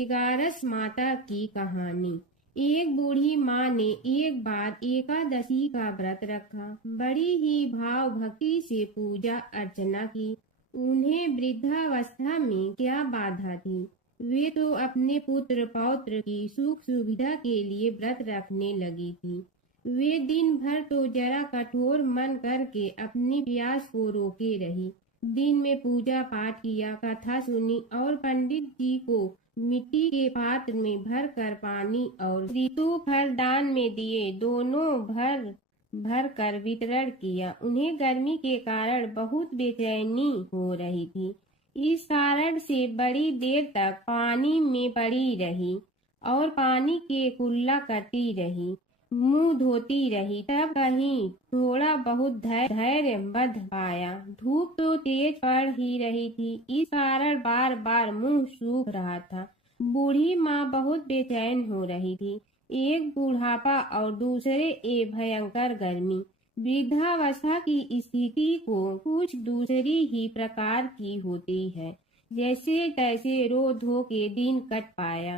ग्यारस माता की कहानी। एक बूढ़ी माँ ने एक बार एकादशी का व्रत रखा। बड़ी ही भाव भक्ति से पूजा अर्चना की। उन्हें वृद्धावस्था में क्या बाधा थी। वे तो अपने पुत्र पौत्र की सुख सुविधा के लिए व्रत रखने लगी थी। वे दिन भर तो जरा कठोर मन करके अपनी प्यास को रोके रही। दिन में पूजा पाठ किया, कथा सुनी और पंडित जी को मिट्टी के पात्र में भर कर पानी और ऋतु फल दान में दिए। दोनों भर भर कर वितरण किया। उन्हें गर्मी के कारण बहुत बेचैनी हो रही थी। इस कारण से बड़ी देर तक पानी में पड़ी रही और पानी के कुल्ला करती रही, मुंह धोती रही। तब कहीं थोड़ा बहुत धैर्य बंध पाया। धूप तो तेज पड़ ही रही थी, इस कारण बार बार मुंह सूख रहा था। बूढ़ी माँ बहुत बेचैन हो रही थी। एक बुढ़ापा और दूसरे भयंकर गर्मी। वृद्धावस्था की स्थिति को कुछ दूसरी ही प्रकार की होती है। जैसे तैसे रो धो के दिन कट पाया।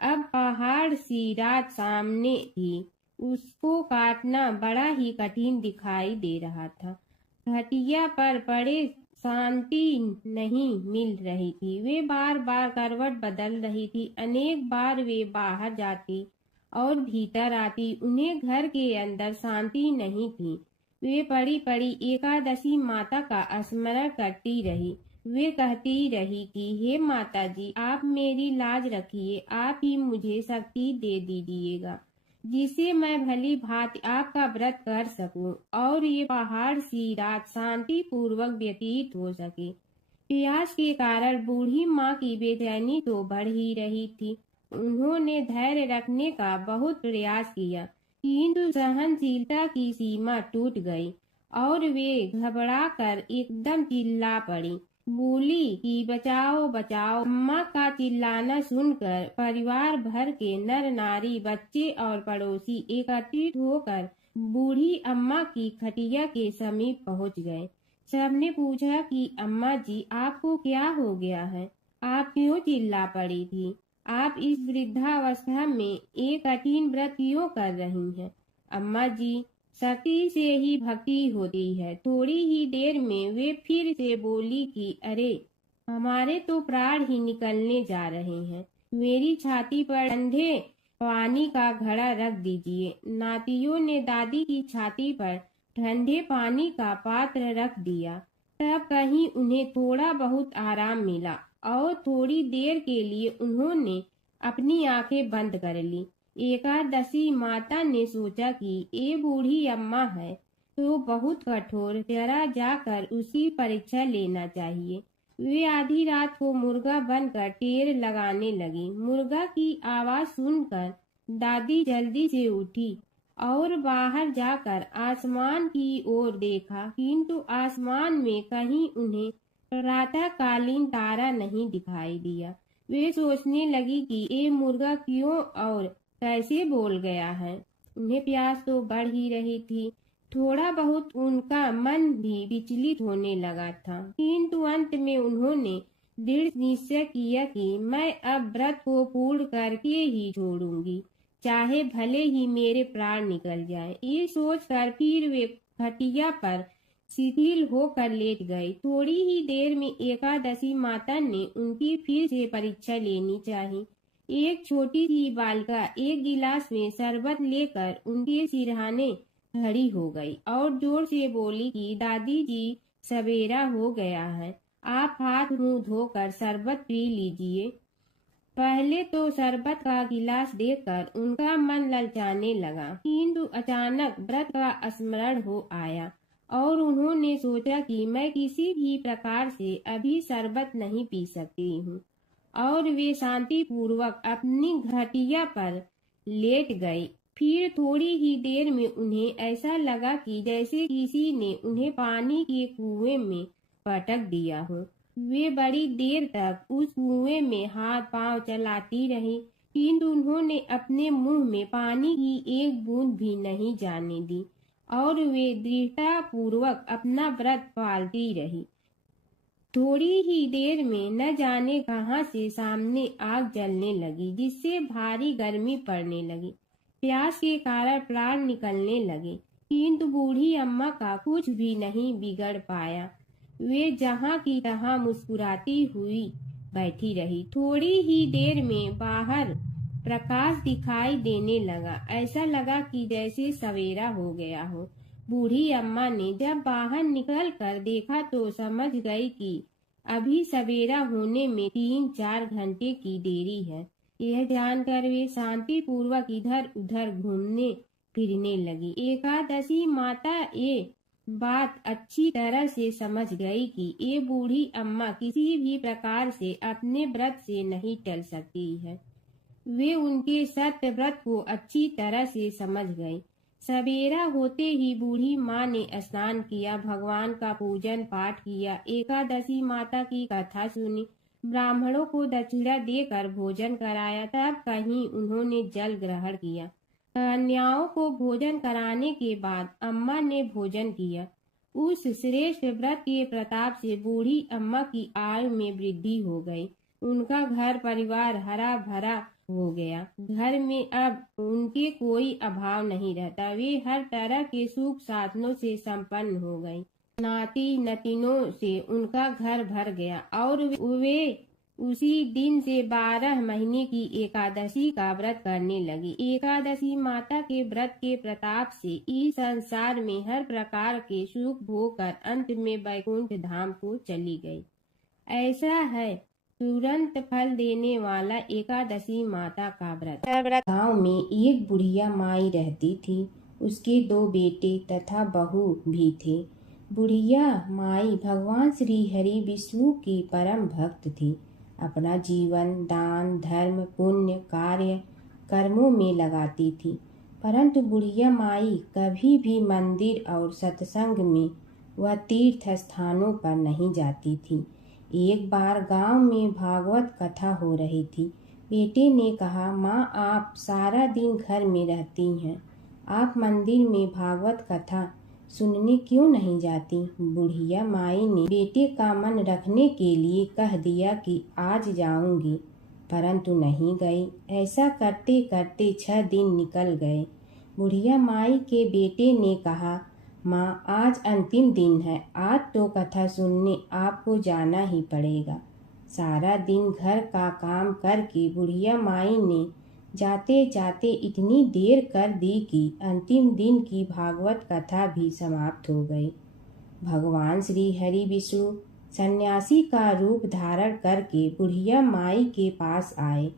अब पहाड़ सी रात सामने थी, उसको काटना बड़ा ही कठिन दिखाई दे रहा था। खटिया पर पड़े शांति नहीं मिल रही थी। वे बार बार करवट बदल रही थी। अनेक बार वे बाहर जाती और भीतर आती। उन्हें घर के अंदर शांति नहीं थी। वे पड़ी पड़ी एकादशी माता का स्मरण करती रही। वे कहती रही कि हे माता जी, आप मेरी लाज रखिए, आप ही मुझे शक्ति दे दीजिएगा जिससे मैं भली भांति आपका व्रत कर सकूं और ये पहाड़ सी रात शांति पूर्वक व्यतीत हो सके। प्यास के कारण बूढ़ी माँ की बेचैनी तो बढ़ ही रही थी। उन्होंने धैर्य रखने का बहुत प्रयास किया, किंतु सहनशीलता की सीमा टूट गई और वे घबराकर एकदम चिल्ला पड़ी। बोली कि बचाओ बचाओ। अम्मा का चिल्लाना सुनकर परिवार भर के नर नारी, बच्चे और पड़ोसी एकत्रित होकर बूढ़ी अम्मा की खटिया के समीप पहुंच गए। सबने पूछा कि अम्मा जी, आपको क्या हो गया है? आप क्यों चिल्ला पड़ी थी? आप इस वृद्धावस्था में एक कठिन व्रत क्यों कर रही हैं? अम्मा जी, शक्ति से ही भक्ति होती है। थोड़ी ही देर में वे फिर से बोली कि अरे, हमारे तो प्राण ही निकलने जा रहे हैं। मेरी छाती पर ठंडे पानी का घड़ा रख दीजिए। नातियों ने दादी की छाती पर ठंडे पानी का पात्र रख दिया। तब कहीं उन्हें थोड़ा बहुत आराम मिला और थोड़ी देर के लिए उन्होंने अपनी आंखें बंद कर ली। एकादशी माता ने सोचा कि ये बूढ़ी अम्मा है तो बहुत कठोर, जरा जाकर उसकी परीक्षा लेना चाहिए। वे आधी रात को मुर्गा बनकर टेर लगाने लगी। मुर्गा की आवाज सुनकर दादी जल्दी से उठी और बाहर जाकर आसमान की ओर देखा, किंतु आसमान में कहीं उन्हें प्रातःकालीन तारा नहीं दिखाई दिया। वे सोचने लगी कि ये मुर्गा क्यों और कैसे बोल गया है। उन्हें प्यास तो बढ़ ही रही थी। थोड़ा बहुत उनका मन भी विचलित होने लगा था, किंतु अंत में उन्होंने दृढ़ निश्चय किया कि मैं अब व्रत को पूर्ण करके ही छोड़ूंगी, चाहे भले ही मेरे प्राण निकल जाएं। ये सोचकर फिर वे खटिया पर शिथिल होकर लेट गए। थोड़ी ही देर में एकादशी माता ने उनकी फिर से परीक्षा लेनी चाहिए। एक छोटी सी बालिका एक गिलास में शरबत लेकर उनके सिरहाने खड़ी हो गई और जोर से बोली कि दादी जी, सवेरा हो गया है, आप हाथ मुंह धोकर शरबत पी लीजिए। पहले तो शरबत का गिलास देखकर उनका मन ललचाने लगा, किंतु अचानक व्रत का स्मरण हो आया और उन्होंने सोचा कि मैं किसी भी प्रकार से अभी शरबत नहीं पी सकती हूँ और वे शांति पूर्वक अपनी घटिया पर लेट गई। फिर थोड़ी ही देर में उन्हें ऐसा लगा कि जैसे किसी ने उन्हें पानी के कुएं में पटक दिया हो। वे बड़ी देर तक उस कुएं में हाथ पांव चलाती रही, किंतु उन्होंने अपने मुंह में पानी की एक बूंद भी नहीं जाने दी और वे दृढ़ता पूर्वक अपना व्रत पालती रही। थोड़ी ही देर में न जाने कहां से सामने आग जलने लगी, जिससे भारी गर्मी पड़ने लगी। प्यास के कारण प्राण निकलने लगे, किंतु बूढ़ी अम्मा का कुछ भी नहीं बिगड़ पाया। वे जहां की तहां मुस्कुराती हुई बैठी रही। थोड़ी ही देर में बाहर प्रकाश दिखाई देने लगा। ऐसा लगा कि जैसे सवेरा हो गया हो। बूढ़ी अम्मा ने जब बाहर निकल कर देखा तो समझ गई कि अभी सवेरा होने में 3-4 घंटे की देरी है। यह जानकर वे शांति पूर्वक इधर उधर घूमने फिरने लगी। एकादशी माता ये बात अच्छी तरह से समझ गई कि ये बूढ़ी अम्मा किसी भी प्रकार से अपने व्रत से नहीं टल सकती है। वे उनके सत्य व्रत को अच्छी तरह से समझ गई। सवेरा होते ही बूढ़ी माँ ने स्नान किया, भगवान का पूजन पाठ किया, एकादशी माता की कथा सुनी, ब्राह्मणों को दक्षिणा देकर भोजन कराया। तब कहीं उन्होंने जल ग्रहण किया। कन्याओं को भोजन कराने के बाद अम्मा ने भोजन किया। उस श्रेष्ठ व्रत के प्रताप से बूढ़ी अम्मा की आयु में वृद्धि हो गई। उनका घर परिवार हरा भरा हो गया। घर में अब उनके कोई अभाव नहीं रहता। वे हर तरह के सुख साधनों से संपन्न हो गई। नाती नतीनों से उनका घर भर गया और वे उसी दिन से 12 महीने की एकादशी का व्रत करने लगी। एकादशी माता के व्रत के प्रताप से इस संसार में हर प्रकार के सुख भोग कर अंत में वैकुंठ धाम को चली गई। ऐसा है तुरंत फल देने वाला एकादशी माता का व्रत। गांव में एक बुढ़िया माई रहती थी। उसके 2 बेटे तथा बहू भी थे। बुढ़िया माई भगवान श्री हरि विष्णु की परम भक्त थी। अपना जीवन दान धर्म पुण्य कार्य कर्मों में लगाती थी। परंतु बुढ़िया माई कभी भी मंदिर और सत्संग में व तीर्थ स्थानों पर नहीं जाती थी। एक बार गांव में भागवत कथा हो रही थी। बेटे ने कहा, माँ आप सारा दिन घर में रहती हैं, आप मंदिर में भागवत कथा सुनने क्यों नहीं जाती? बुढ़िया माई ने बेटे का मन रखने के लिए कह दिया कि आज जाऊंगी, परंतु नहीं गई। ऐसा करते करते 6 दिन निकल गए। बुढ़िया माई के बेटे ने कहा, माँ आज अंतिम दिन है, आज तो कथा सुनने आपको जाना ही पड़ेगा। सारा दिन घर का काम करके बुढ़िया माई ने जाते जाते इतनी देर कर दी कि अंतिम दिन की भागवत कथा भी समाप्त हो गई। भगवान श्री हरि विष्णु सन्यासी का रूप धारण करके बुढ़िया माई के पास आए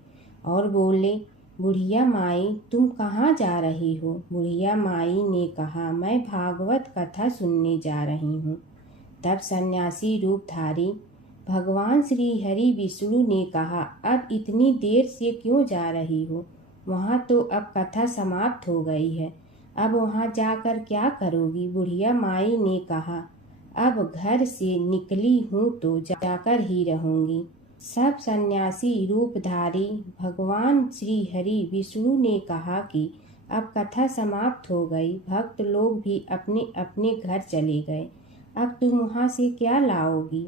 और बोले, बुढ़िया माई तुम कहाँ जा रही हो? बुढ़िया माई ने कहा, मैं भागवत कथा सुनने जा रही हूँ। तब सन्यासी रूपधारी भगवान श्री हरि विष्णु ने कहा, अब इतनी देर से क्यों जा रही हो? वहाँ तो अब कथा समाप्त हो गई है, अब वहाँ जाकर क्या करोगी? बुढ़िया माई ने कहा, अब घर से निकली हूँ तो जाकर ही रहूंगी। सब सन्यासी रूपधारी भगवान श्री हरि विष्णु ने कहा कि अब कथा समाप्त हो गई, भक्त लोग भी अपने अपने घर चले गए, अब तुम वहाँ से क्या लाओगी?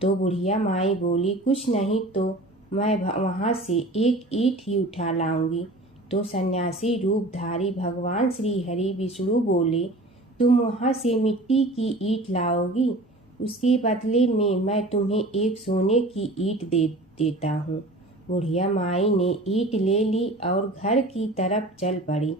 तो बुढ़िया माई बोली, कुछ नहीं तो मैं वहाँ से एक ईंट ही उठा लाऊंगी। तो सन्यासी रूपधारी भगवान श्री हरि विष्णु बोले, तुम वहाँ से मिट्टी की ईंट लाओगी, उसके बदले में मैं तुम्हें एक सोने की ईंट दे देता हूँ। बुढ़िया माई ने ईंट ले ली और घर की तरफ चल पड़ी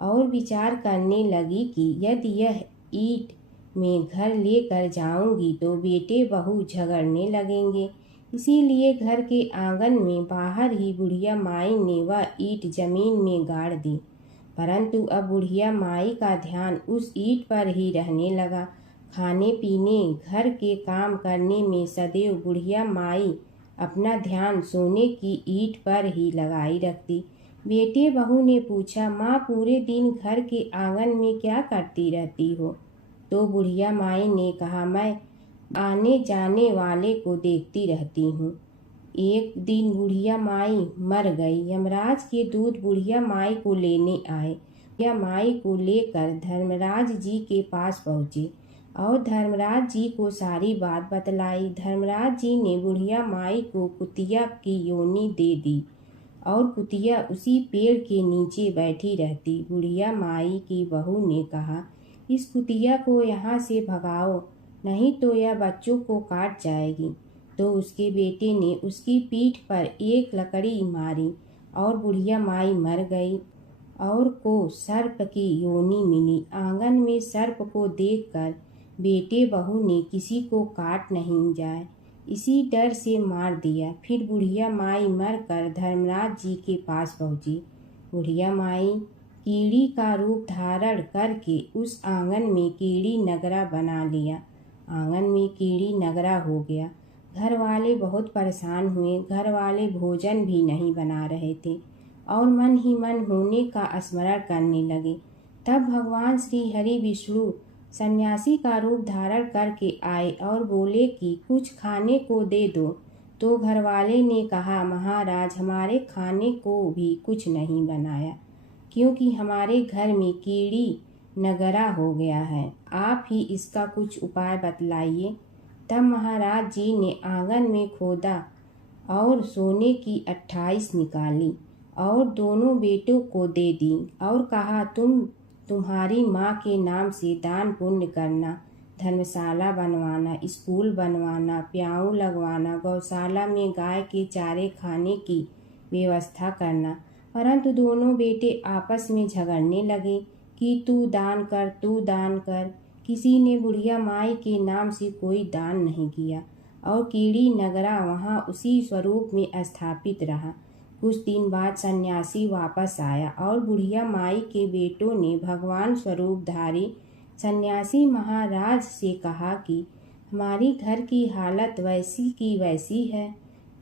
और विचार करने लगी कि यदि यह ईंट मैं घर लेकर जाऊंगी तो बेटे बहू झगड़ने लगेंगे। इसीलिए घर के आंगन में बाहर ही बुढ़िया माई ने वह ईंट जमीन में गाड़ दी। परंतु अब बुढ़िया माई का ध्यान उस ईंट पर ही रहने लगा। खाने पीने घर के काम करने में सदैव बुढ़िया माई अपना ध्यान सोने की ईंट पर ही लगाई रखती। बेटे बहू ने पूछा, माँ पूरे दिन घर के आंगन में क्या करती रहती हो? तो बुढ़िया माई ने कहा, मैं आने जाने वाले को देखती रहती हूँ। एक दिन बुढ़िया माई मर गई। यमराज के दूत बुढ़िया माई को लेने आए। बुढ़िया माई को लेकर धर्मराज जी के पास पहुँचे। और धर्मराज जी को सारी बात बतलाई। धर्मराज जी ने बुढ़िया माई को कुतिया की योनि दे दी और कुतिया उसी पेड़ के नीचे बैठी रहती। बुढ़िया माई की बहू ने कहा, इस कुतिया को यहाँ से भगाओ, नहीं तो यह बच्चों को काट जाएगी। तो उसके बेटे ने उसकी पीठ पर एक लकड़ी मारी और बुढ़िया माई मर गई और को सर्प की योनि मिली। आंगन में सर्प को देखकर बेटे बहू ने किसी को काट नहीं जाए इसी डर से मार दिया। फिर बुढ़िया माई मरकर धर्मराज जी के पास पहुंची। बुढ़िया माई कीड़ी का रूप धारण करके उस आंगन में कीड़ी नगरा बना लिया। आंगन में कीड़ी नगरा हो गया। घर वाले बहुत परेशान हुए। घर वाले भोजन भी नहीं बना रहे थे और मन ही मन होने का स्मरण करने लगे। तब भगवान श्री हरि विष्णु सन्यासी का रूप धारण करके आए और बोले कि कुछ खाने को दे दो। तो घरवाले ने कहा, महाराज, हमारे खाने को भी कुछ नहीं बनाया क्योंकि हमारे घर में कीड़ी नगरा हो गया है। आप ही इसका कुछ उपाय बतलाइए। तब महाराज जी ने आंगन में खोदा और सोने की 28 निकाली और दोनों बेटों को दे दी और कहा, तुम्हारी माँ के नाम से दान पुण्य करना, धर्मशाला बनवाना, स्कूल बनवाना, प्याऊ लगवाना, गौशाला में गाय के चारे खाने की व्यवस्था करना। परंतु दोनों बेटे आपस में झगड़ने लगे कि तू दान कर, तू दान कर। किसी ने बुढ़िया माई के नाम से कोई दान नहीं किया और कीड़ी नगरा वहाँ उसी स्वरूप में स्थापित रहा। कुछ दिन बाद सन्यासी वापस आया और बुढ़िया माई के बेटों ने भगवान स्वरूपधारी सन्यासी महाराज से कहा कि हमारी घर की हालत वैसी की वैसी है,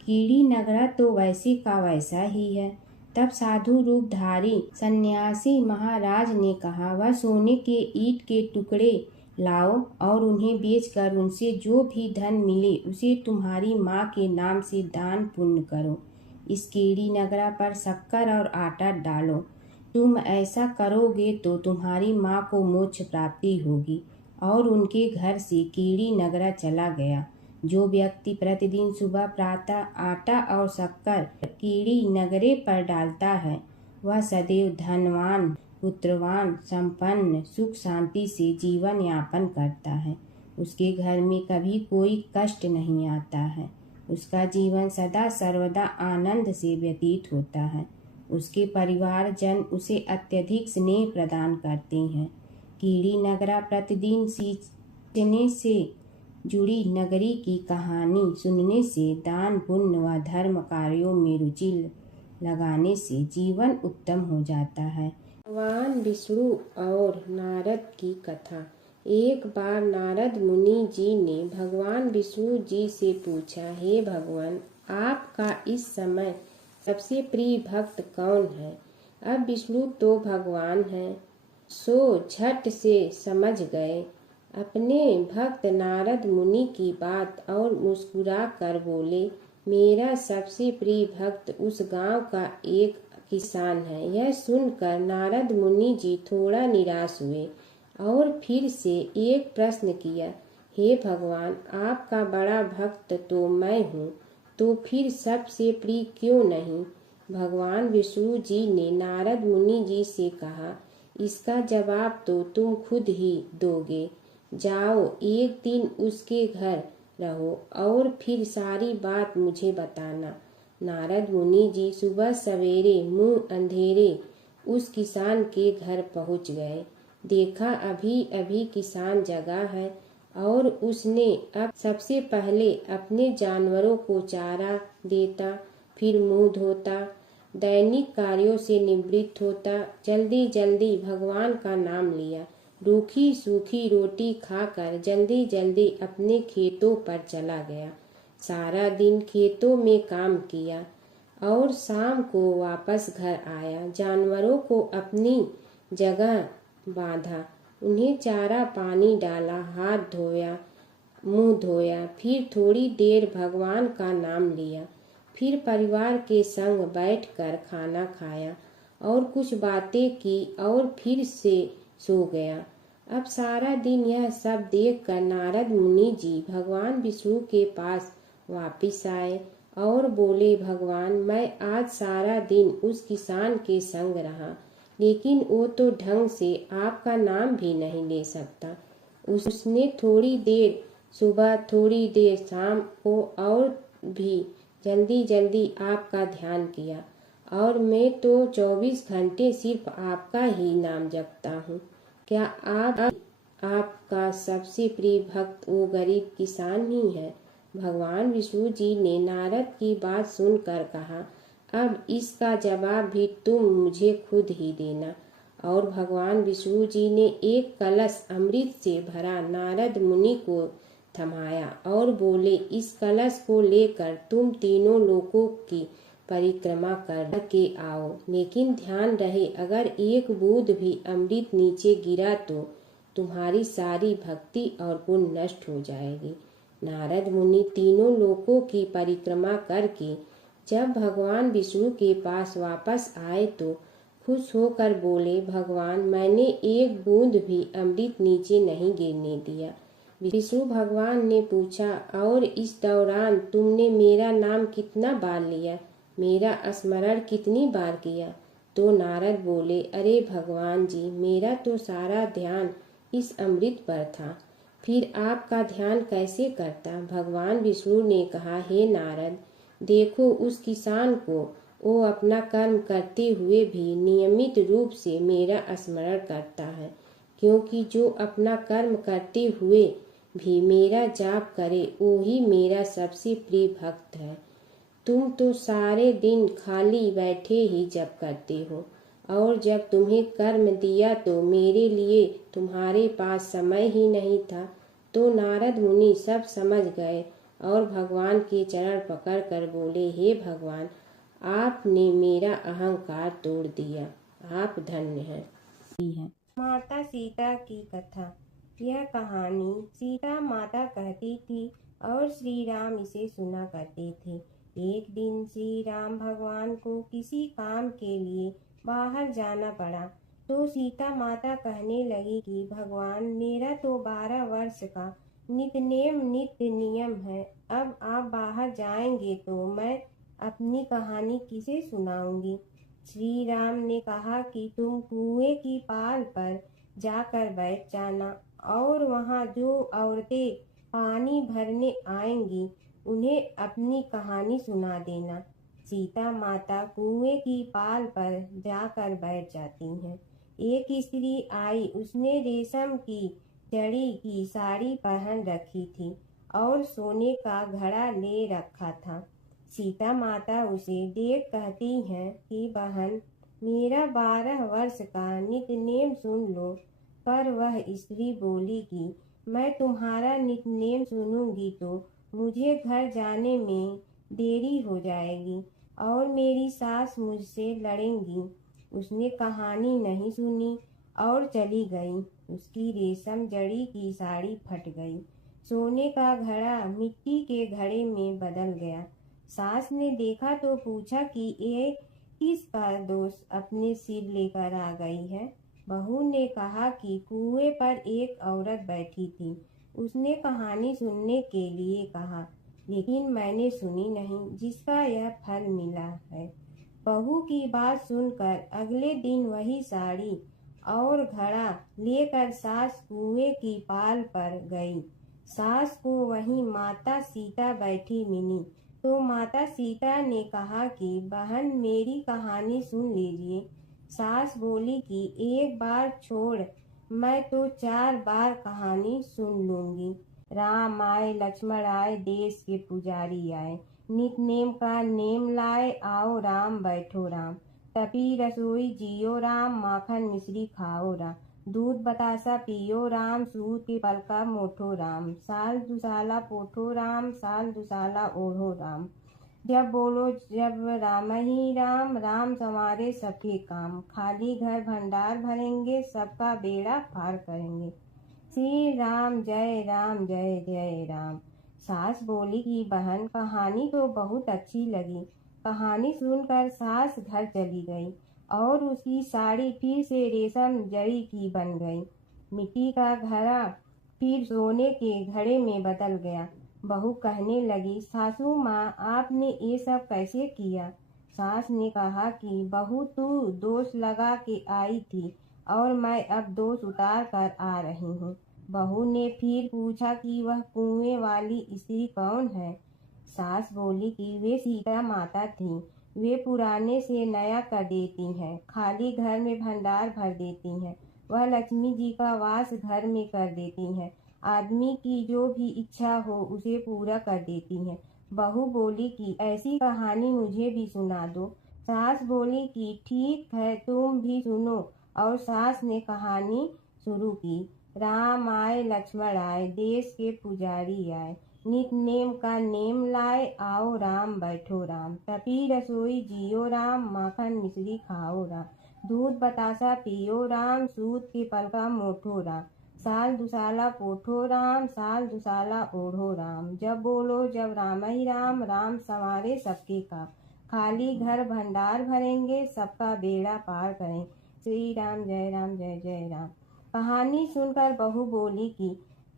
कीड़ी नगरा तो वैसे का वैसा ही है। तब साधु रूपधारी सन्यासी महाराज ने कहा, वह सोने के ईंट के टुकड़े लाओ और उन्हें बेचकर उनसे जो भी धन मिले उसे तुम्हारी माँ के नाम से दान पुण्य करो। इस कीड़ी नगरा पर शक्कर और आटा डालो। तुम ऐसा करोगे तो तुम्हारी माँ को मोक्ष प्राप्ति होगी। और उनके घर से कीड़ी नगरा चला गया। जो व्यक्ति प्रतिदिन सुबह प्रातः आटा और शक्कर कीड़ी नगरे पर डालता है वह सदैव धनवान, पुत्रवान, संपन्न, सुख शांति से जीवन यापन करता है। उसके घर में कभी कोई कष्ट नहीं आता है। उसका जीवन सदा सर्वदा आनंद से व्यतीत होता है। उसके परिवार जन उसे अत्यधिक स्नेह प्रदान करते हैं। कीड़ी नगरा प्रतिदिन सींचने से जुड़ी नगरी की कहानी सुनने से, दान पुण्य व धर्म कार्यों में रुचि लगाने से जीवन उत्तम हो जाता है। भगवान विष्णु और नारद की कथा। एक बार नारद मुनि जी ने भगवान विष्णु जी से पूछा, हे भगवान, आपका इस समय सबसे प्रिय भक्त कौन है? अब विष्णु तो भगवान हैं, सो झट से समझ गए अपने भक्त नारद मुनि की बात और मुस्कुरा कर बोले, मेरा सबसे प्रिय भक्त उस गांव का एक किसान है। यह सुनकर नारद मुनि जी थोड़ा निराश हुए और फिर से एक प्रश्न किया, हे भगवान, आपका बड़ा भक्त तो मैं हूँ, तो फिर सबसे प्रिय क्यों नहीं? भगवान विष्णु जी ने नारद मुनि जी से कहा, इसका जवाब तो तुम खुद ही दोगे। जाओ, एक दिन उसके घर रहो और फिर सारी बात मुझे बताना। नारद मुनि जी सुबह सवेरे मुंह अंधेरे उस किसान के घर पहुंच गए। देखा अभी अभी किसान जगा है और उसने अब सबसे पहले अपने जानवरों को चारा देता, फिर मुंह धोता, दैनिक कार्यों से निवृत्त होता, जल्दी जल्दी भगवान का नाम लिया, रूखी सूखी रोटी खाकर जल्दी जल्दी अपने खेतों पर चला गया। सारा दिन खेतों में काम किया और शाम को वापस घर आया। जानवरों को अपनी जगह बांधा, उन्हें चारा पानी डाला, हाथ धोया, मुंह धोया, फिर थोड़ी देर भगवान का नाम लिया, फिर परिवार के संग बैठकर खाना खाया और कुछ बातें की और फिर से सो गया। अब सारा दिन यह सब देखकर नारद मुनि जी भगवान विष्णु के पास वापिस आए और बोले, भगवान, मैं आज सारा दिन उस किसान के संग रहा, लेकिन वो तो ढंग से आपका नाम भी नहीं ले सकता। उसने थोड़ी देर सुबह, थोड़ी देर शाम को और भी जल्दी जल्दी आपका ध्यान किया, और मैं तो 24 घंटे सिर्फ आपका ही नाम जपता हूँ। क्या आपका सबसे प्रिय भक्त वो गरीब किसान ही है? भगवान विष्णु जी ने नारद की बात सुनकर कहा, अब इसका जवाब भी तुम मुझे खुद ही देना। और भगवान विष्णु जी ने एक कलश अमृत से भरा नारद मुनि को थमाया और बोले, इस कलश को लेकर तुम तीनों लोकों की परिक्रमा करके आओ, लेकिन ध्यान रहे अगर एक बूंद भी अमृत नीचे गिरा तो तुम्हारी सारी भक्ति और गुण नष्ट हो जाएगी। नारद मुनि तीनों लोकों की परिक्रमा करके जब भगवान विष्णु के पास वापस आए तो खुश होकर बोले, भगवान, मैंने एक बूंद भी अमृत नीचे नहीं गिरने दिया। विष्णु भगवान ने पूछा, और इस दौरान तुमने मेरा नाम कितना बार लिया, मेरा स्मरण कितनी बार किया? तो नारद बोले, अरे भगवान जी, मेरा तो सारा ध्यान इस अमृत पर था, फिर आपका ध्यान कैसे करता? भगवान विष्णु ने कहा, हे नारद, देखो उस किसान को, वो अपना कर्म करते हुए भी नियमित रूप से मेरा स्मरण करता है, क्योंकि जो अपना कर्म करते हुए भी मेरा जाप करे वो ही मेरा सबसे प्रिय भक्त है। तुम तो सारे दिन खाली बैठे ही जप करते हो, और जब तुम्हें कर्म दिया तो मेरे लिए तुम्हारे पास समय ही नहीं था। तो नारद मुनि सब समझ गए और भगवान के चरण पकड़ कर बोले, हे भगवान, आपने मेरा अहंकार तोड़ दिया, आप धन्य हैं। माता सीता की कथा। यह कहानी सीता माता कहती थी और श्री राम इसे सुना करते थे। एक दिन श्री राम भगवान को किसी काम के लिए बाहर जाना पड़ा, तो सीता माता कहने लगी कि भगवान, मेरा तो 12 वर्ष का नित्य नियम है, अब आप बाहर जाएंगे तो मैं अपनी कहानी किसे सुनाऊंगी? श्री राम ने कहा कि तुम कुएं की पाल पर जाकर बैठ जाना और वहाँ जो औरतें पानी भरने आएंगी उन्हें अपनी कहानी सुना देना। सीता माता कुएं की पाल पर जाकर बैठ जाती हैं। एक स्त्री आई, उसने रेशम की जड़ी की साड़ी पहन रखी थी और सोने का घड़ा ले रखा था। सीता माता उसे देख कहती हैं कि बहन, मेरा 12 वर्ष का नित्य सुन लो। पर वह स्त्री बोली कि मैं तुम्हारा नित्य सुनूंगी तो मुझे घर जाने में देरी हो जाएगी और मेरी सास मुझसे लड़ेंगी। उसने कहानी नहीं सुनी और चली गई। उसकी रेशम जड़ी की साड़ी फट गई, सोने का घड़ा मिट्टी के घड़े में बदल गया। सास ने देखा तो पूछा कि ये किसका दोष अपने सिर लेकर आ गई है? बहू ने कहा कि कुएं पर एक औरत बैठी थी, उसने कहानी सुनने के लिए कहा, लेकिन मैंने सुनी नहीं, जिसका यह फल मिला है। बहू की बात सुनकर अगले दिन वही साड़ी और घड़ा लेकर सास कुएं की पाल पर गई। सास को वहीं माता सीता बैठी मिली, तो माता सीता ने कहा कि बहन, मेरी कहानी सुन लीजिए। सास बोली कि एक बार छोड़, मैं तो 4 बार कहानी सुन लूंगी। राम आए, लक्ष्मण आए, देश के पुजारी आए, नित नेम का नेम लाए, आओ राम बैठो राम, तपी रसोई जियो राम, माखन मिश्री खाओ राम, दूध बतासा पियो राम, सूत के पलका मोठो राम, साल दुसाला पोठो राम, साल दुसाला ओढ़ो राम, जब बोलो जब राम ही राम, राम संवारे सबके काम, खाली घर भंडार भरेंगे, सबका बेड़ा पार करेंगे, श्री राम जय राम जय जय राम। सास बोली कि बहन, कहानी तो बहुत अच्छी लगी। कहानी सुनकर सास घर चली गई और उसकी साड़ी फिर से रेशम जड़ी की बन गई। मिट्टी का घड़ा फिर सोने के घड़े में बदल गया। बहू कहने लगी, सासू माँ आपने ये सब कैसे किया? सास ने कहा कि बहू तू दोष लगा के आई थी और मैं अब दोष उतार कर आ रही हूँ। बहू ने फिर पूछा कि वह कुएं वाली स्त्री कौन है? सास बोली कि वे सीता माता थी। वे पुराने से नया कर देती हैं, खाली घर में भंडार भर देती हैं। वह लक्ष्मी जी का वास घर में कर देती हैं। आदमी की जो भी इच्छा हो उसे पूरा कर देती हैं। बहू बोली कि ऐसी कहानी मुझे भी सुना दो। सास बोली कि ठीक है, तुम भी सुनो। और सास ने कहानी शुरू की। राम आए लक्ष्मण आए, देश के पुजारी आए, नित नेम का नेम लाए, आओ राम बैठो राम, तपी रसोई जियो राम, माखन मिश्री खाओ राम, दूध बतासा पियो राम, सूत के पलका मोठो राम, साल दुसाला पोठो राम, साल दुसाला ओढ़ो राम, जब बोलो जब राम ही राम, राम संवारे सबके काम, खाली घर भंडार भरेंगे, सबका बेड़ा पार करें, श्री राम जय जय राम। कहानी सुनकर बहू बोली कि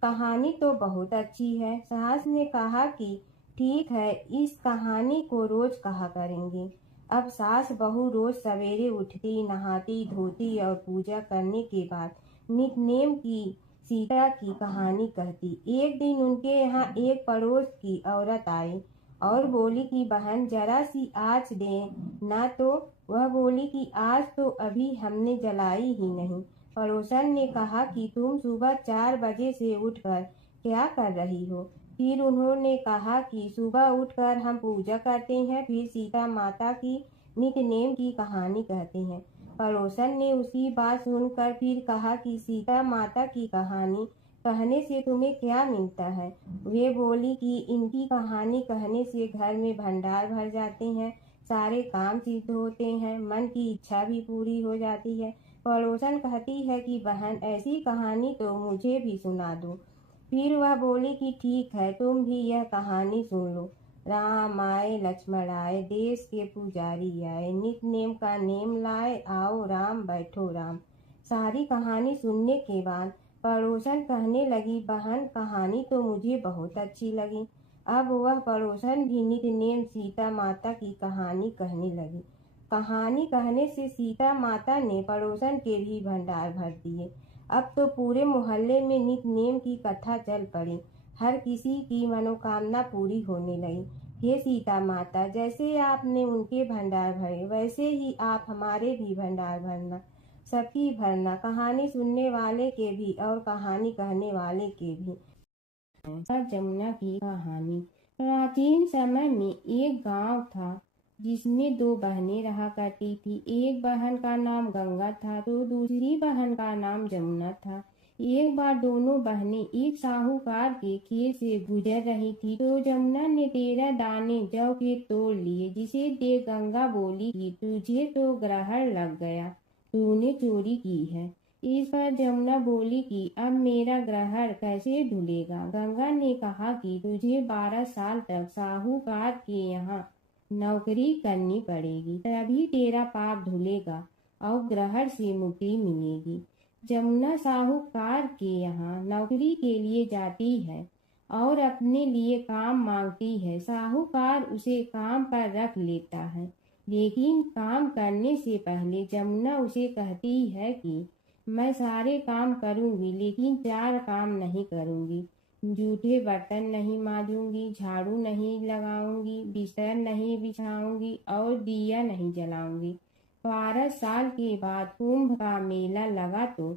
कहानी तो बहुत अच्छी है। सास ने कहा कि ठीक है, इस कहानी को रोज कहा करेंगे। अब सास बहू रोज सवेरे उठती, नहाती धोती और पूजा करने के बाद नितनेम की सीता की कहानी कहती। एक दिन उनके यहाँ एक पड़ोस की औरत आई और बोली कि बहन जरा सी आँच दे ना। तो वह बोली कि आज तो अभी हमने जलाई ही नहीं। पड़ोसन ने कहा कि तुम सुबह 4 बजे से उठकर क्या कर रही हो? फिर उन्होंने कहा कि सुबह उठकर हम पूजा करते हैं, फिर सीता माता की नितनेम की कहानी कहते हैं। पड़ोसन ने उसकी बात सुनकर फिर कहा कि सीता माता की कहानी कहने से तुम्हें क्या मिलता है? वे बोली कि इनकी कहानी कहने से घर में भंडार भर जाते हैं, सारे काम सिद्ध होते हैं, मन की इच्छा भी पूरी हो जाती है। पड़ोसन कहती है कि बहन ऐसी कहानी तो मुझे भी सुना दो। फिर वह बोली कि ठीक है, तुम भी यह कहानी सुन लो। राम आए लक्ष्मण आए, देश के पुजारी आए, नित नेम का नेम लाए, आओ राम बैठो राम। सारी कहानी सुनने के बाद पड़ोसन कहने लगी, बहन कहानी तो मुझे बहुत अच्छी लगी। अब वह पड़ोसन भी नित नेम सीता माता की कहानी कहने लगी। कहानी कहने से सीता माता ने पड़ोसन के भी भंडार भर दिए। अब तो पूरे मोहल्ले में नित नेम की कथा चल पड़ी। हर किसी की मनोकामना पूरी होने लगी। हे सीता माता, जैसे आपने उनके भंडार भरे वैसे ही आप हमारे भी भंडार भरना, सबकी भरना, कहानी सुनने वाले के भी और कहानी कहने वाले के भी। जमुना की कहानी। प्राचीन समय में एक गांव था जिसमें 2 बहनें रहा करती थी। एक बहन का नाम गंगा था तो दूसरी बहन का नाम जमुना था। एक बार दोनों बहनें एक साहूकार के खेत से गुजर रही थी तो जमुना ने 13 दाने जौ के तोड़ लिए, जिसे देख गंगा बोली कि तुझे तो ग्रहण लग गया, तूने चोरी की है। इस पर जमुना बोली कि अब मेरा ग्रहण कैसे धुलेगा। गंगा ने कहा कि तुझे 12 साल तक साहूकार के यहाँ नौकरी करनी पड़ेगी, तभी तेरा पाप धुलेगा और ग्रहण से मुक्ति मिलेगी। जमुना साहूकार के यहाँ नौकरी के लिए जाती है और अपने लिए काम मांगती है। साहूकार उसे काम पर रख लेता है, लेकिन काम करने से पहले जमुना उसे कहती है कि मैं सारे काम करूंगी लेकिन 4 काम नहीं करूंगी। जूठे बर्तन नहीं मांजूंगी, झाड़ू नहीं लगाऊंगी, बिस्तर नहीं बिछाऊंगी और दिया नहीं जलाऊंगी। 12 साल के बाद कुंभ का मेला लगा तो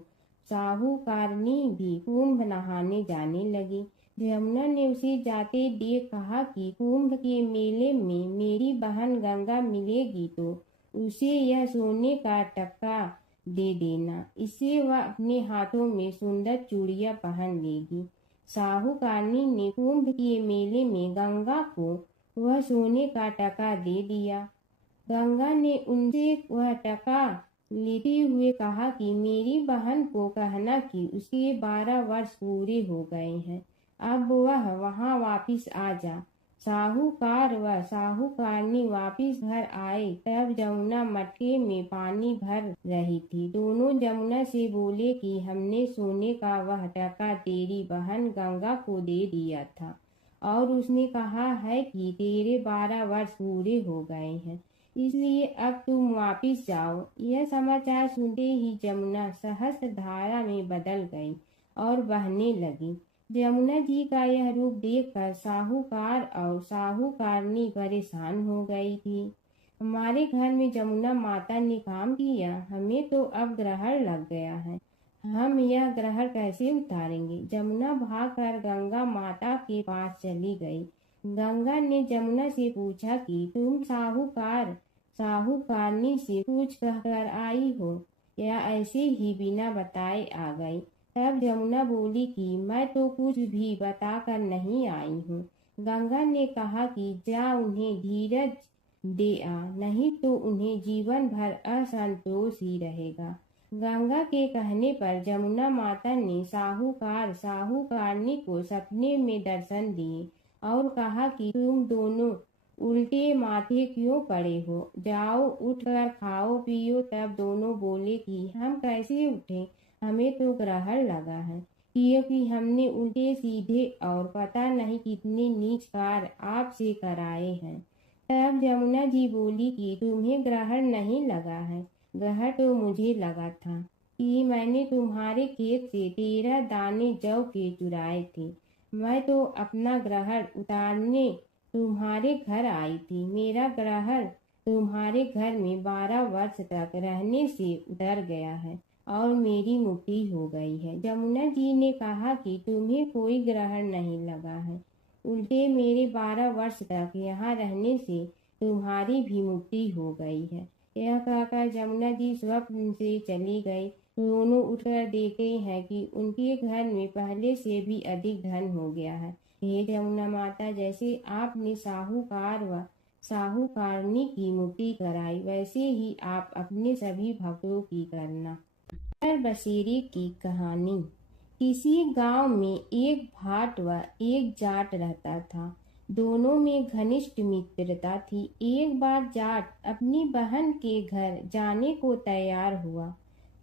साहूकारनी भी कुंभ नहाने जाने लगी। जमुना ने उसे जाते देख कहा कि कुंभ के मेले में मेरी बहन गंगा मिलेगी तो उसे यह सोने का टक्का दे देना, इससे वह अपने हाथों में सुंदर चूड़ियां पहन लेगी। साहूकारनी ने कुंभ के मेले में गंगा को वह सोने का टका दे दिया। गंगा ने उनसे वह टका लेते हुए कहा कि मेरी बहन को कहना कि उसके 12 वर्ष पूरे हो गए हैं, अब वह वहां वापिस आ जा। साहूकार व साहूकारनी वापिस घर आए तब जमुना मटके में पानी भर रही थी। दोनों जमुना से बोले कि हमने सोने का वह टका तेरी बहन गंगा को दे दिया था और उसने कहा है कि तेरे 12 वर्ष पूरे हो गए हैं, इसलिए अब तुम वापिस जाओ। यह समाचार सुनते ही जमुना सहस्त्र धारा में बदल गई और बहने लगी। जमुना जी का यह रूप देखकर साहूकार और साहूकारनी परेशान हो गई थी। हमारे घर में जमुना माता ने काम किया, हमें तो अब ग्रहण लग गया है, हम यह ग्रहण कैसे उतारेंगे। जमुना भागकर गंगा माता के पास चली गई। गंगा ने जमुना से पूछा कि तुम साहूकार साहूकारनी से पूछ कर आई हो या ऐसे ही बिना बताए आ गई। तब जमुना बोली कि मैं तो कुछ भी बताकर नहीं आई हूँ। गंगा ने कहा कि जा उन्हें धीरज दे आ, नहीं तो उन्हें जीवन भर असंतोष ही रहेगा। गंगा के कहने पर जमुना माता ने साहूकार साहूकारनी को सपने में दर्शन दिए और कहा कि तुम दोनों उल्टे माथे क्यों पड़े हो, जाओ उठकर खाओ पियो। तब दोनों बोले कि हम कैसे उठे, हमें तो ग्रहण लगा है, क्योंकि हमने उल्टे सीधे और पता नहीं कितने नीच कार्य आपसे कराए हैं। तब जमुना जी बोली कि तुम्हें ग्रहण नहीं लगा है, ग्रहण तो मुझे लगा था कि मैंने तुम्हारे खेत से 13 दाने जौ के चुराए थे। मैं तो अपना ग्रहण उतारने तुम्हारे घर आई थी। मेरा ग्रहण तुम्हारे घर में 12 वर्ष तक रहने से उतर गया है और मेरी मुक्ति हो गई है। जमुना जी ने कहा कि तुम्हें कोई ग्रहण नहीं लगा है, उल्टे मेरे 12 वर्ष तक यहाँ रहने से तुम्हारी भी मुक्ति हो गई है। यह कहकर जमुना जी स्वप्न से चली गई। दोनों उठकर देखते हैं कि उनके घर में पहले से भी अधिक धन हो गया है। हे जमुना माता, जैसे आपने साहूकार व साहूकारनी की मुक्ति कराई, वैसे ही आप अपने सभी भक्तों की करना। बसेरे की कहानी। किसी गांव में एक भाट व एक जाट रहता था। दोनों में घनिष्ठ मित्रता थी। एक बार जाट अपनी बहन के घर जाने को तैयार हुआ